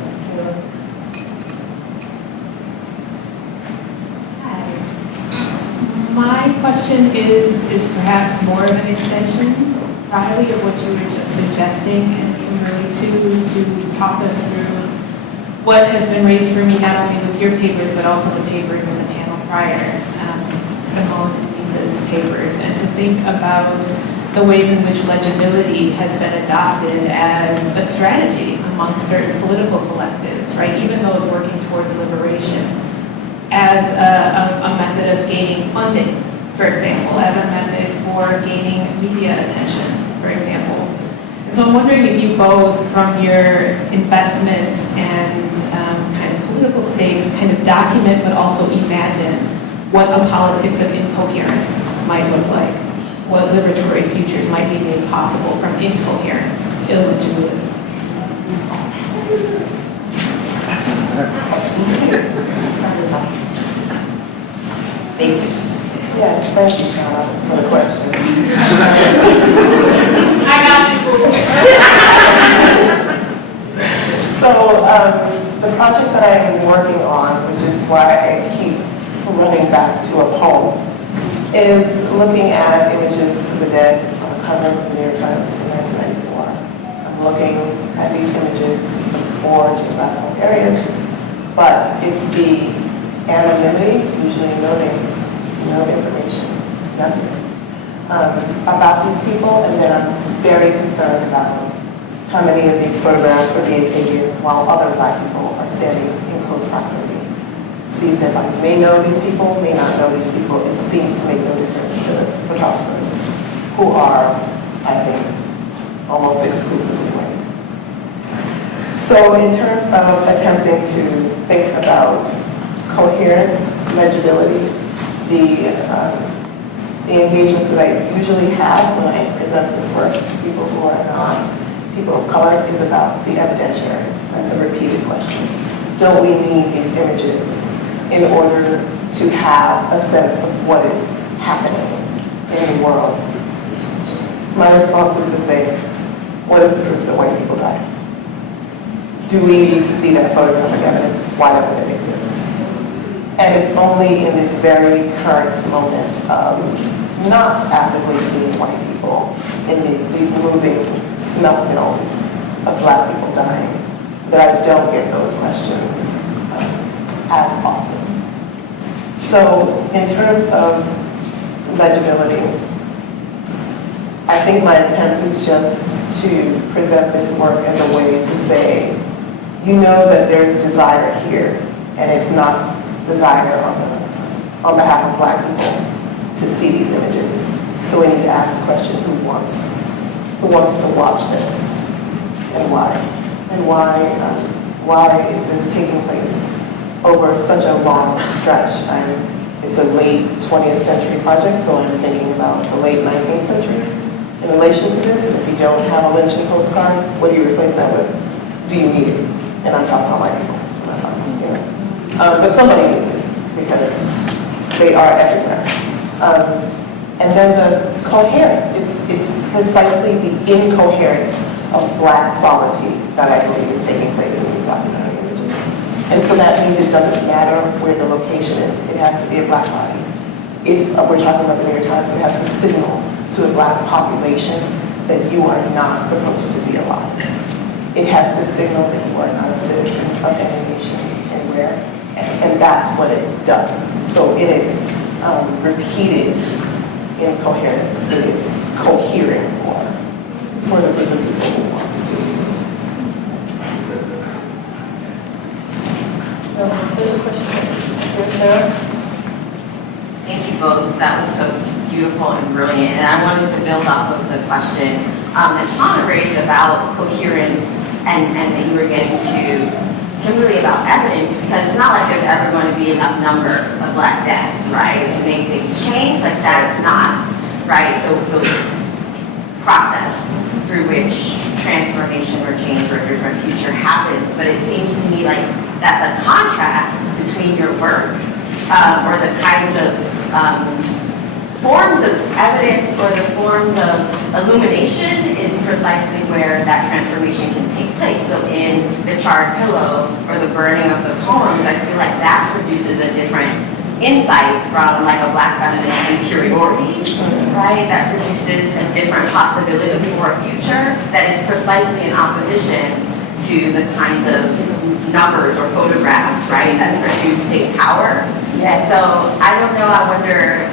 My question is perhaps more of an extension, Riley, of what you were just suggesting, and Kimberly too, to talk us through what has been raised for me not only with your papers, but also the papers in the panel prior, Simone and Lisa's papers, and to think about the ways in which legibility has been adopted as a strategy among certain political collectives, right? Even those working towards liberation, as a method of gaining funding, for example, as a method for gaining media attention, for example. And so I'm wondering if you both, from your investments and kind of political stakes, kind of document but also imagine what a politics of incoherence might look like, what liberatory futures might be made possible from incoherence, illegibility. Thank you. Yes, thank you, Carla, for the question. I got you, boo. So, the project that I am working on, which is why I keep running back to a poem, is looking at images of the dead on the cover of the New York Times in 1994. I'm looking at these images from 4 geographical areas, but it's the anonymity, usually no names, no information, nothing, about these people, and then I'm very concerned about how many of these photographs were being taken while other Black people are standing in close proximity to these dead bodies. May know these people, may not know these people. It seems to make no difference to photographers who are, I think, almost exclusively white. So in terms of attempting to think about coherence, legibility, the engagements that I usually have when I present this work to people who are not people of color is about the evidentiary. That's a repeated question. Don't we need these images in order to have a sense of what is happening in the world? My response is the same. What is the proof that white people died? Do we need to see that photographic evidence? Why doesn't it exist? And it's only in this very current moment of not actively seeing white people in these moving snuff films of Black people dying that I don't get those questions as often. So in terms of legibility, I think my attempt is just to present this work as a way to say, you know that there's desire here, and it's not desire on behalf of Black people to see these images. So we need to ask the question, who wants to watch this, and why? And why is this taking place over such a long stretch? It's a late 20th century project, so I'm thinking about the late 19th century in relation to this. And if you don't have a lynching postcard, what do you replace that with? Do you need it? And I'm talking about white people. I'm not talking, you know. But somebody needs it because they are everywhere. And then the coherence. It's precisely the incoherence of Black sovereignty that I believe is taking place in these documentary images. And so that means it doesn't matter where the location is. It has to be a Black body. If we're talking about the New York Times, it has to signal to a Black population that you are not supposed to be alive. It has to signal that you are not a citizen of any nation anywhere, and that's what it does. So it is repeated incoherence. It is cohering for the group of people who want to see these things. There's a question here, Sarah. Thank you both. That was so beautiful and brilliant. And I wanted to build off of the question that Shauna raised about coherence and that you were getting to Kimberly about evidence, because it's not like there's ever going to be enough numbers of Black deaths, right, to make things change. Like that is not, right, the process through which transformation or change or a different future happens. But it seems to me like that the contrast between your work or the kinds of forms of evidence or the forms of illumination is precisely where that transformation can take place. So in the charred pillow or the burning of the poems, I feel like that produces a different insight from like a Black feminist interiority, right? That produces a different possibility for a future that is precisely in opposition to the kinds of numbers or photographs, right, that produce state power. And so I don't know, I wonder,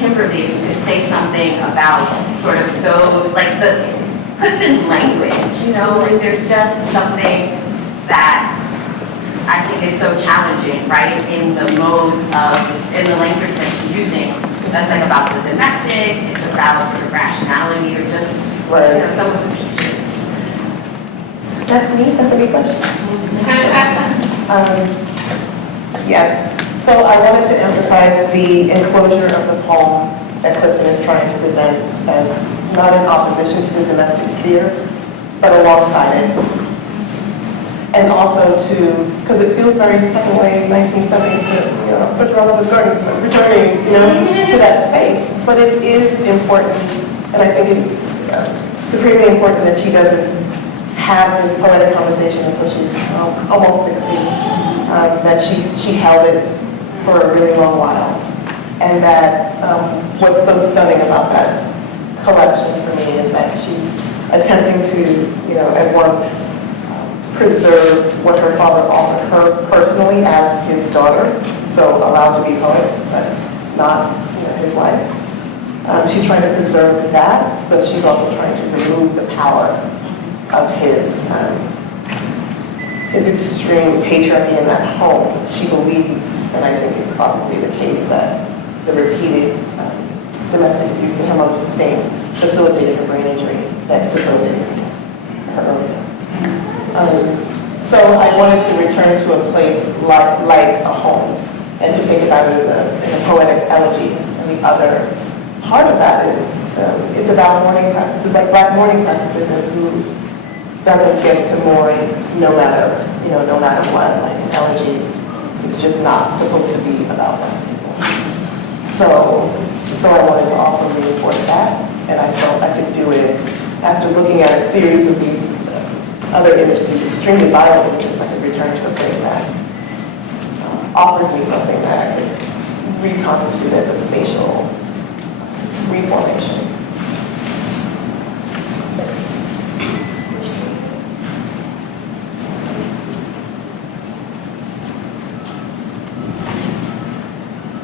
Kimberly, if you could say something about sort of those, like the Clifton's language, you know, like there's just something that I think is so challenging, right, in the modes of, in the language that she's using. That's like about the domestic, it's about sort of rationality, or just, you know, some of the pieces. That's me? That's a good question. Yes. So I wanted to emphasize the enclosure of the poem that Clifton is trying to present as not in opposition to the domestic sphere, but alongside it. And also because it feels very second wave 1970s to, you know, search around the gardens and returning, you know, to that space. But it is important, and I think it's supremely important that she doesn't have this poetic conversation until she's almost 60, that she held it for a really long while. And that what's so stunning about that collection for me is that she's attempting to, you know, at once preserve what her father offered her personally as his daughter, so allowed to be poet, but not, you know, his wife. She's trying to preserve that, but she's also trying to remove the power of his extreme patriarchy in that home. She believes, and I think it's probably the case, that the repeated domestic abuse that her mother sustained facilitated her brain injury, that facilitated her early death. So I wanted to return to a place like a home, and to think about it in a poetic elegy. And the other part of that is it's about mourning practices, like Black mourning practices, and who doesn't get to mourn no matter what. Like an elegy is just not supposed to be about Black people. So I wanted to also reinforce that, and I felt I could do it after looking at a series of these other images, these extremely violent images. I could return to a place that offers me something that I could reconstitute as a spatial reformation.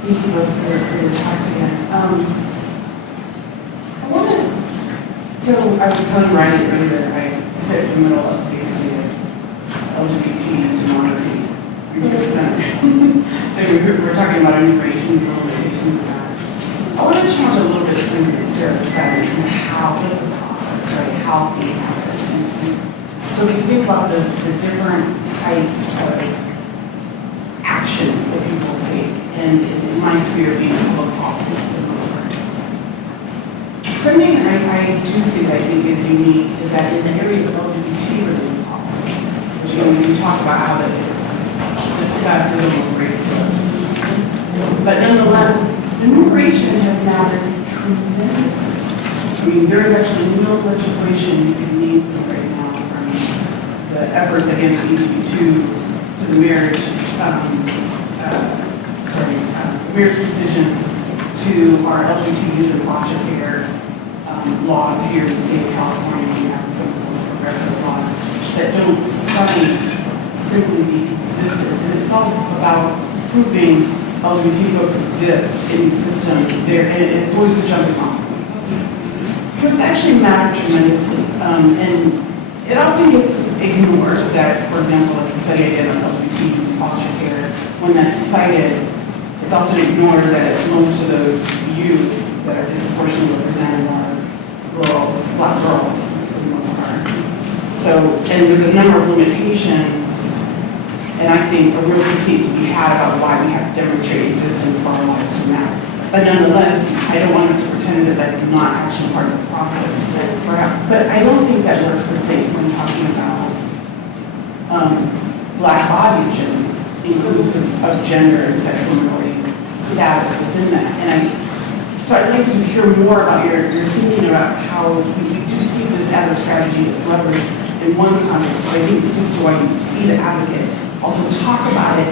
Thank you both for your talks again. I was telling Ryan earlier, I sit in the middle of basically an LGBT demography research center. And we're talking about immigration and limitations of that. I want to challenge a little bit of something that Sarah said and how the process, right, how things happen. And so if you think about the different types of actions that people take, and in my sphere being public policy for the most part. Something I do see that I think is unique is that in the area of LGBT-related policy, which when we talk about how that is discussed as almost racist, but nonetheless, immigration has mattered tremendously. I mean, there is actually no legislation you can name right now, from the efforts against LGBT to the marriage, marriage decisions, to our LGBT youth and foster care laws here in the state of California. We have some of the most progressive laws that don't cite simply the existence. And it's all about proving LGBT folks exist in these systems there, and it's always the jumping off point. So it's actually mattered tremendously. And it often gets ignored that, for example, like the study I did on LGBT foster care, when that's cited, it's often ignored that most of those youth that are disproportionately represented are girls, Black girls, for the most part. So, and there's a number of limitations, and I think a real critique to be had about why we have to demonstrate existence for our lives to matter. But nonetheless, I don't want us to pretend as if that's not actually part of the process. But I don't think that works the same when talking about Black bodies generally, inclusive of gender and sexual minority status within that. And so I'd like to just hear more about your thinking about how we do see this as a strategy that's leveraged in one context, but I think it speaks to why you see the advocate also talk about it,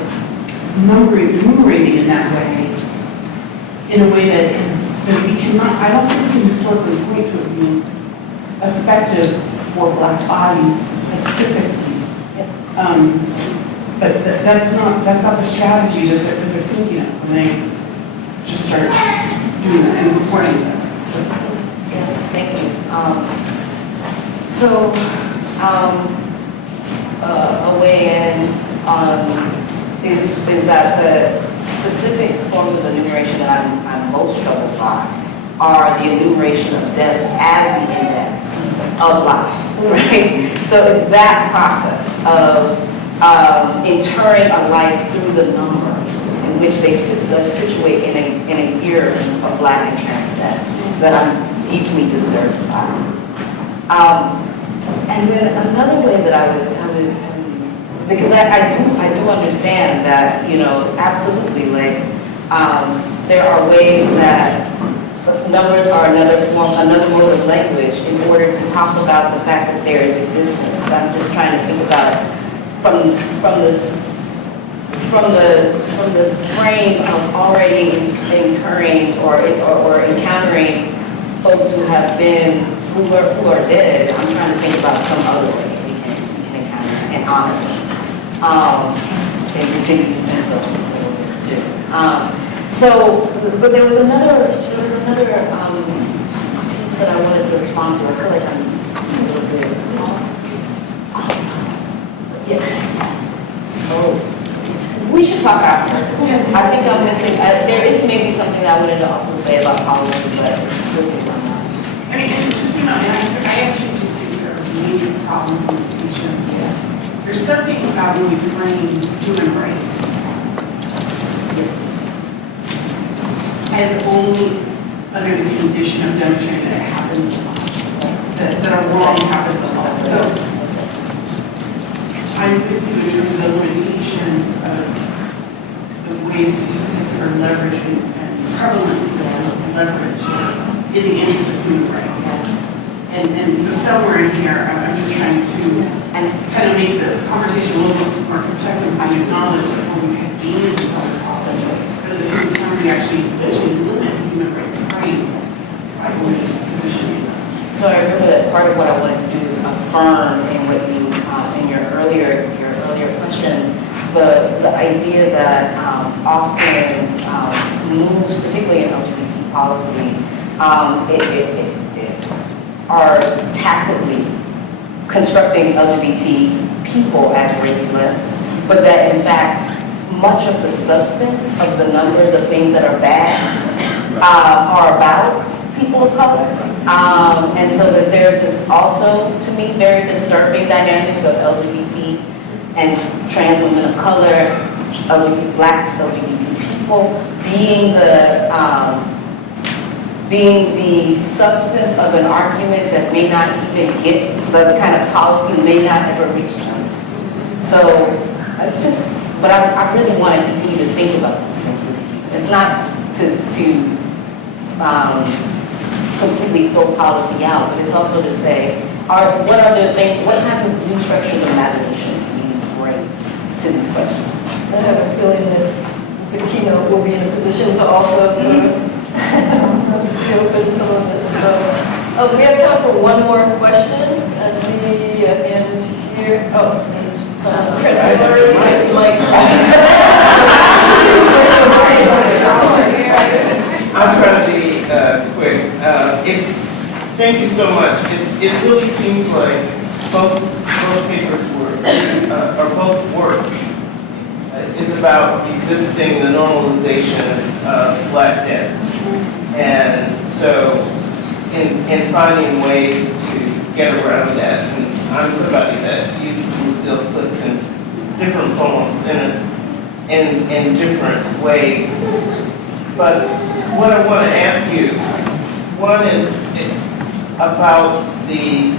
enumerating in that way, in a way that we cannot, I don't think we can historically point to it being effective for Black bodies specifically. But that's not the strategy that they're thinking of when they just start doing that and reporting that. So. Yeah, thank you. A way in is that the specific forms of enumeration that I'm most troubled by are the enumeration of deaths as the index of life, right? So it's that process of interring a life through the number in which they situate in a year of Black and trans death that I'm deeply disturbed by. And then another way that I would because I do understand that, you know, absolutely, like, there are ways that numbers are another mode of language in order to talk about the fact that there is existence. I'm just trying to think about it from the frame of already incurring or encountering folks who are dead. I'm trying to think about some other way we can encounter and honor them. And continue to sense those a little bit too. So, but there was another piece that I wanted to respond to. I feel like I'm a little bit. Yeah. Oh, we should talk after. I think I'm missing. There is maybe something that I wanted to also say about policy, but it's still in my mind. I mean, and just, I actually do think there are major problems and limitations. There's something about when we frame human rights as only under the condition of demonstrating that it happens a lot, that a wrong happens a lot. So I'm with you in terms of the limitations of the way statistics are leveraged and prevalences are leveraged in the interest of human rights. And so somewhere in here, I'm just trying to kind of make the conversation a little bit more complex and I acknowledge that we have gains in public policy, but at the same time, we actually limit human rights frame by only positioning. So I remember that part of what I wanted to do is affirm in what you, in your earlier question, the idea that often moves, particularly in LGBT policy, are tacitly constructing LGBT people as raceless, but that in fact, much of the substance of the numbers of things that are bad are about people of color. And so that there's this also, to me, very disturbing dynamic of LGBT and trans women of color, Black LGBT people being the substance of an argument that may not even get the kind of policy may not ever reach them. So it's just, but I really want to continue to think about these things with you. It's not to completely throw policy out, but it's also to say, what are the things, what kinds of new structures of imagination can we bring to these questions? I have a feeling that the keynote will be in a position to also sort of open some of this. So we have time for one more question. I see a hand here. Oh, and someone already has the mic. I'll try to be quick. Thank you so much. It really seems like both papers or both work. It's about resisting the normalization of Black death. And so in finding ways to get around that, and I'm somebody that uses Lucille Clifton different poems in different ways. But what I want to ask you, one is about the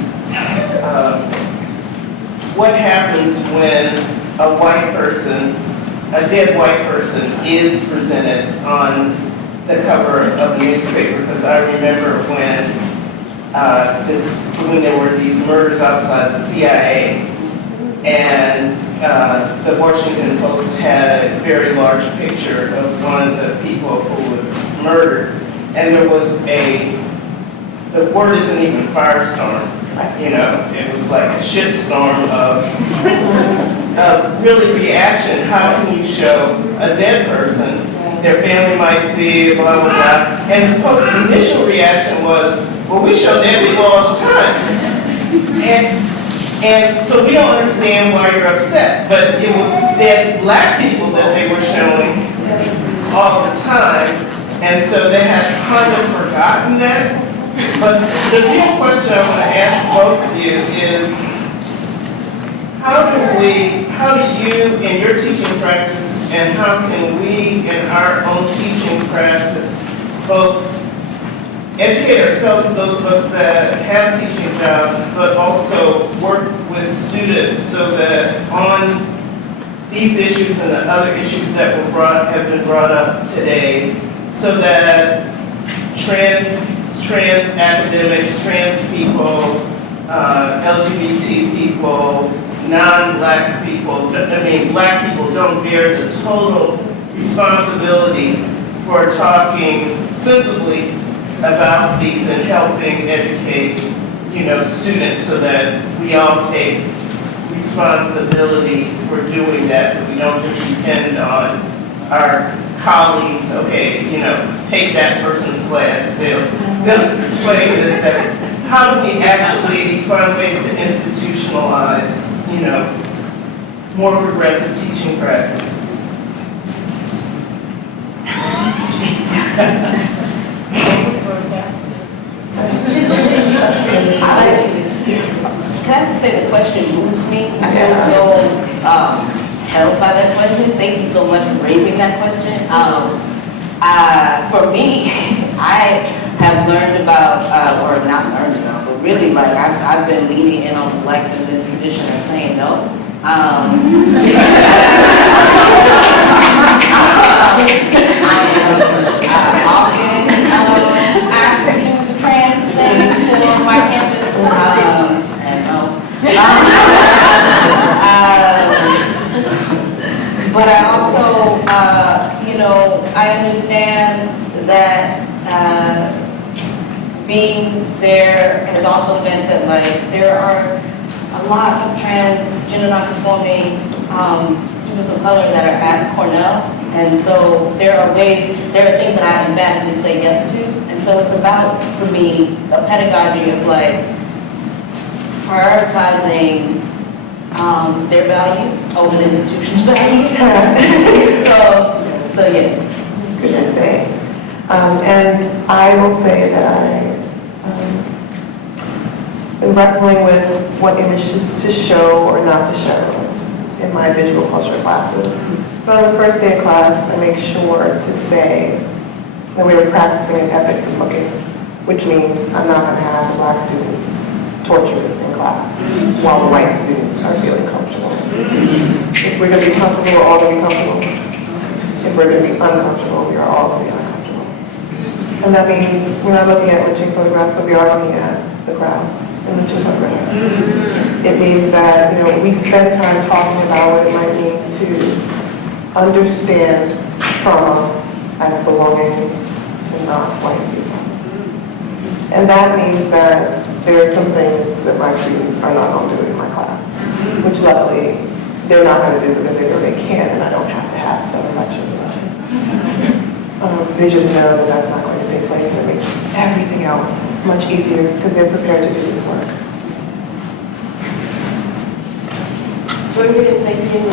what happens when a dead white person is presented on the cover of the newspaper, because I remember when there were these murders outside the CIA, and the Washington Post had a very large picture of one of the people who was murdered, and there was the word isn't even firestorm, it was like a shitstorm of really reaction. How can you show a dead person? Their family might see it, blah, blah, blah. And the Post's initial reaction was, well, we show dead people all the time. And so we don't understand why you're upset, but it was dead Black people that they were showing all the time. And so they had kind of forgotten that. But the real question I want to ask both of you is, how do you, in your teaching practice, and how can we, in our own teaching practice, both educate ourselves, those of us that have teaching jobs, but also work with students so that on these issues and the other issues that have been brought up today, so that trans academics, trans people, LGBT people, non-Black people, Black people don't bear the total responsibility for talking sensibly about these and helping educate, students so that we all take responsibility for doing that we don't just depend on our colleagues, okay, take that person's class, they'll explain this, that, how do we actually find ways to institutionalize, more progressive teaching practices? Can I just say the question moves me? I feel so held by that question. Thank you so much for raising that question. For me, I have learned about, or not learned about, but really I've been leaning in on the Black feminist tradition of saying no. Asking the trans thing for my campus, and no. But I also, I understand that being there has also meant that there are a lot of transgender non-conforming students of color that are at Cornell, and so there are things that I emphatically say yes to, and so it's about, for me, a pedagogy of prioritizing their value over the institution's value. so yeah. Good to say. And I will say that I've been wrestling with what images to show or not to show in my visual culture classes. But on the first day of class, I make sure to say that we were practicing an ethics of looking, which means I'm not going to have the Black students tortured in class while the white students are feeling comfortable. If we're going to be comfortable, we're all going to be comfortable. If we're going to be uncomfortable, we are all going to be uncomfortable. And that means we're not looking at lynching photographs, but we are looking at the crowds and lynching photographs. It means that we spend time talking about what it might mean to understand trauma as belonging to not white people. And that means that there are some things that my students are not going to do in my class, which luckily they're not going to do because they know they can, and I don't have to have 7 lectures about it. They just know that that's not going to take place, and it makes everything else much easier because they're prepared to do this work. Join me in thanking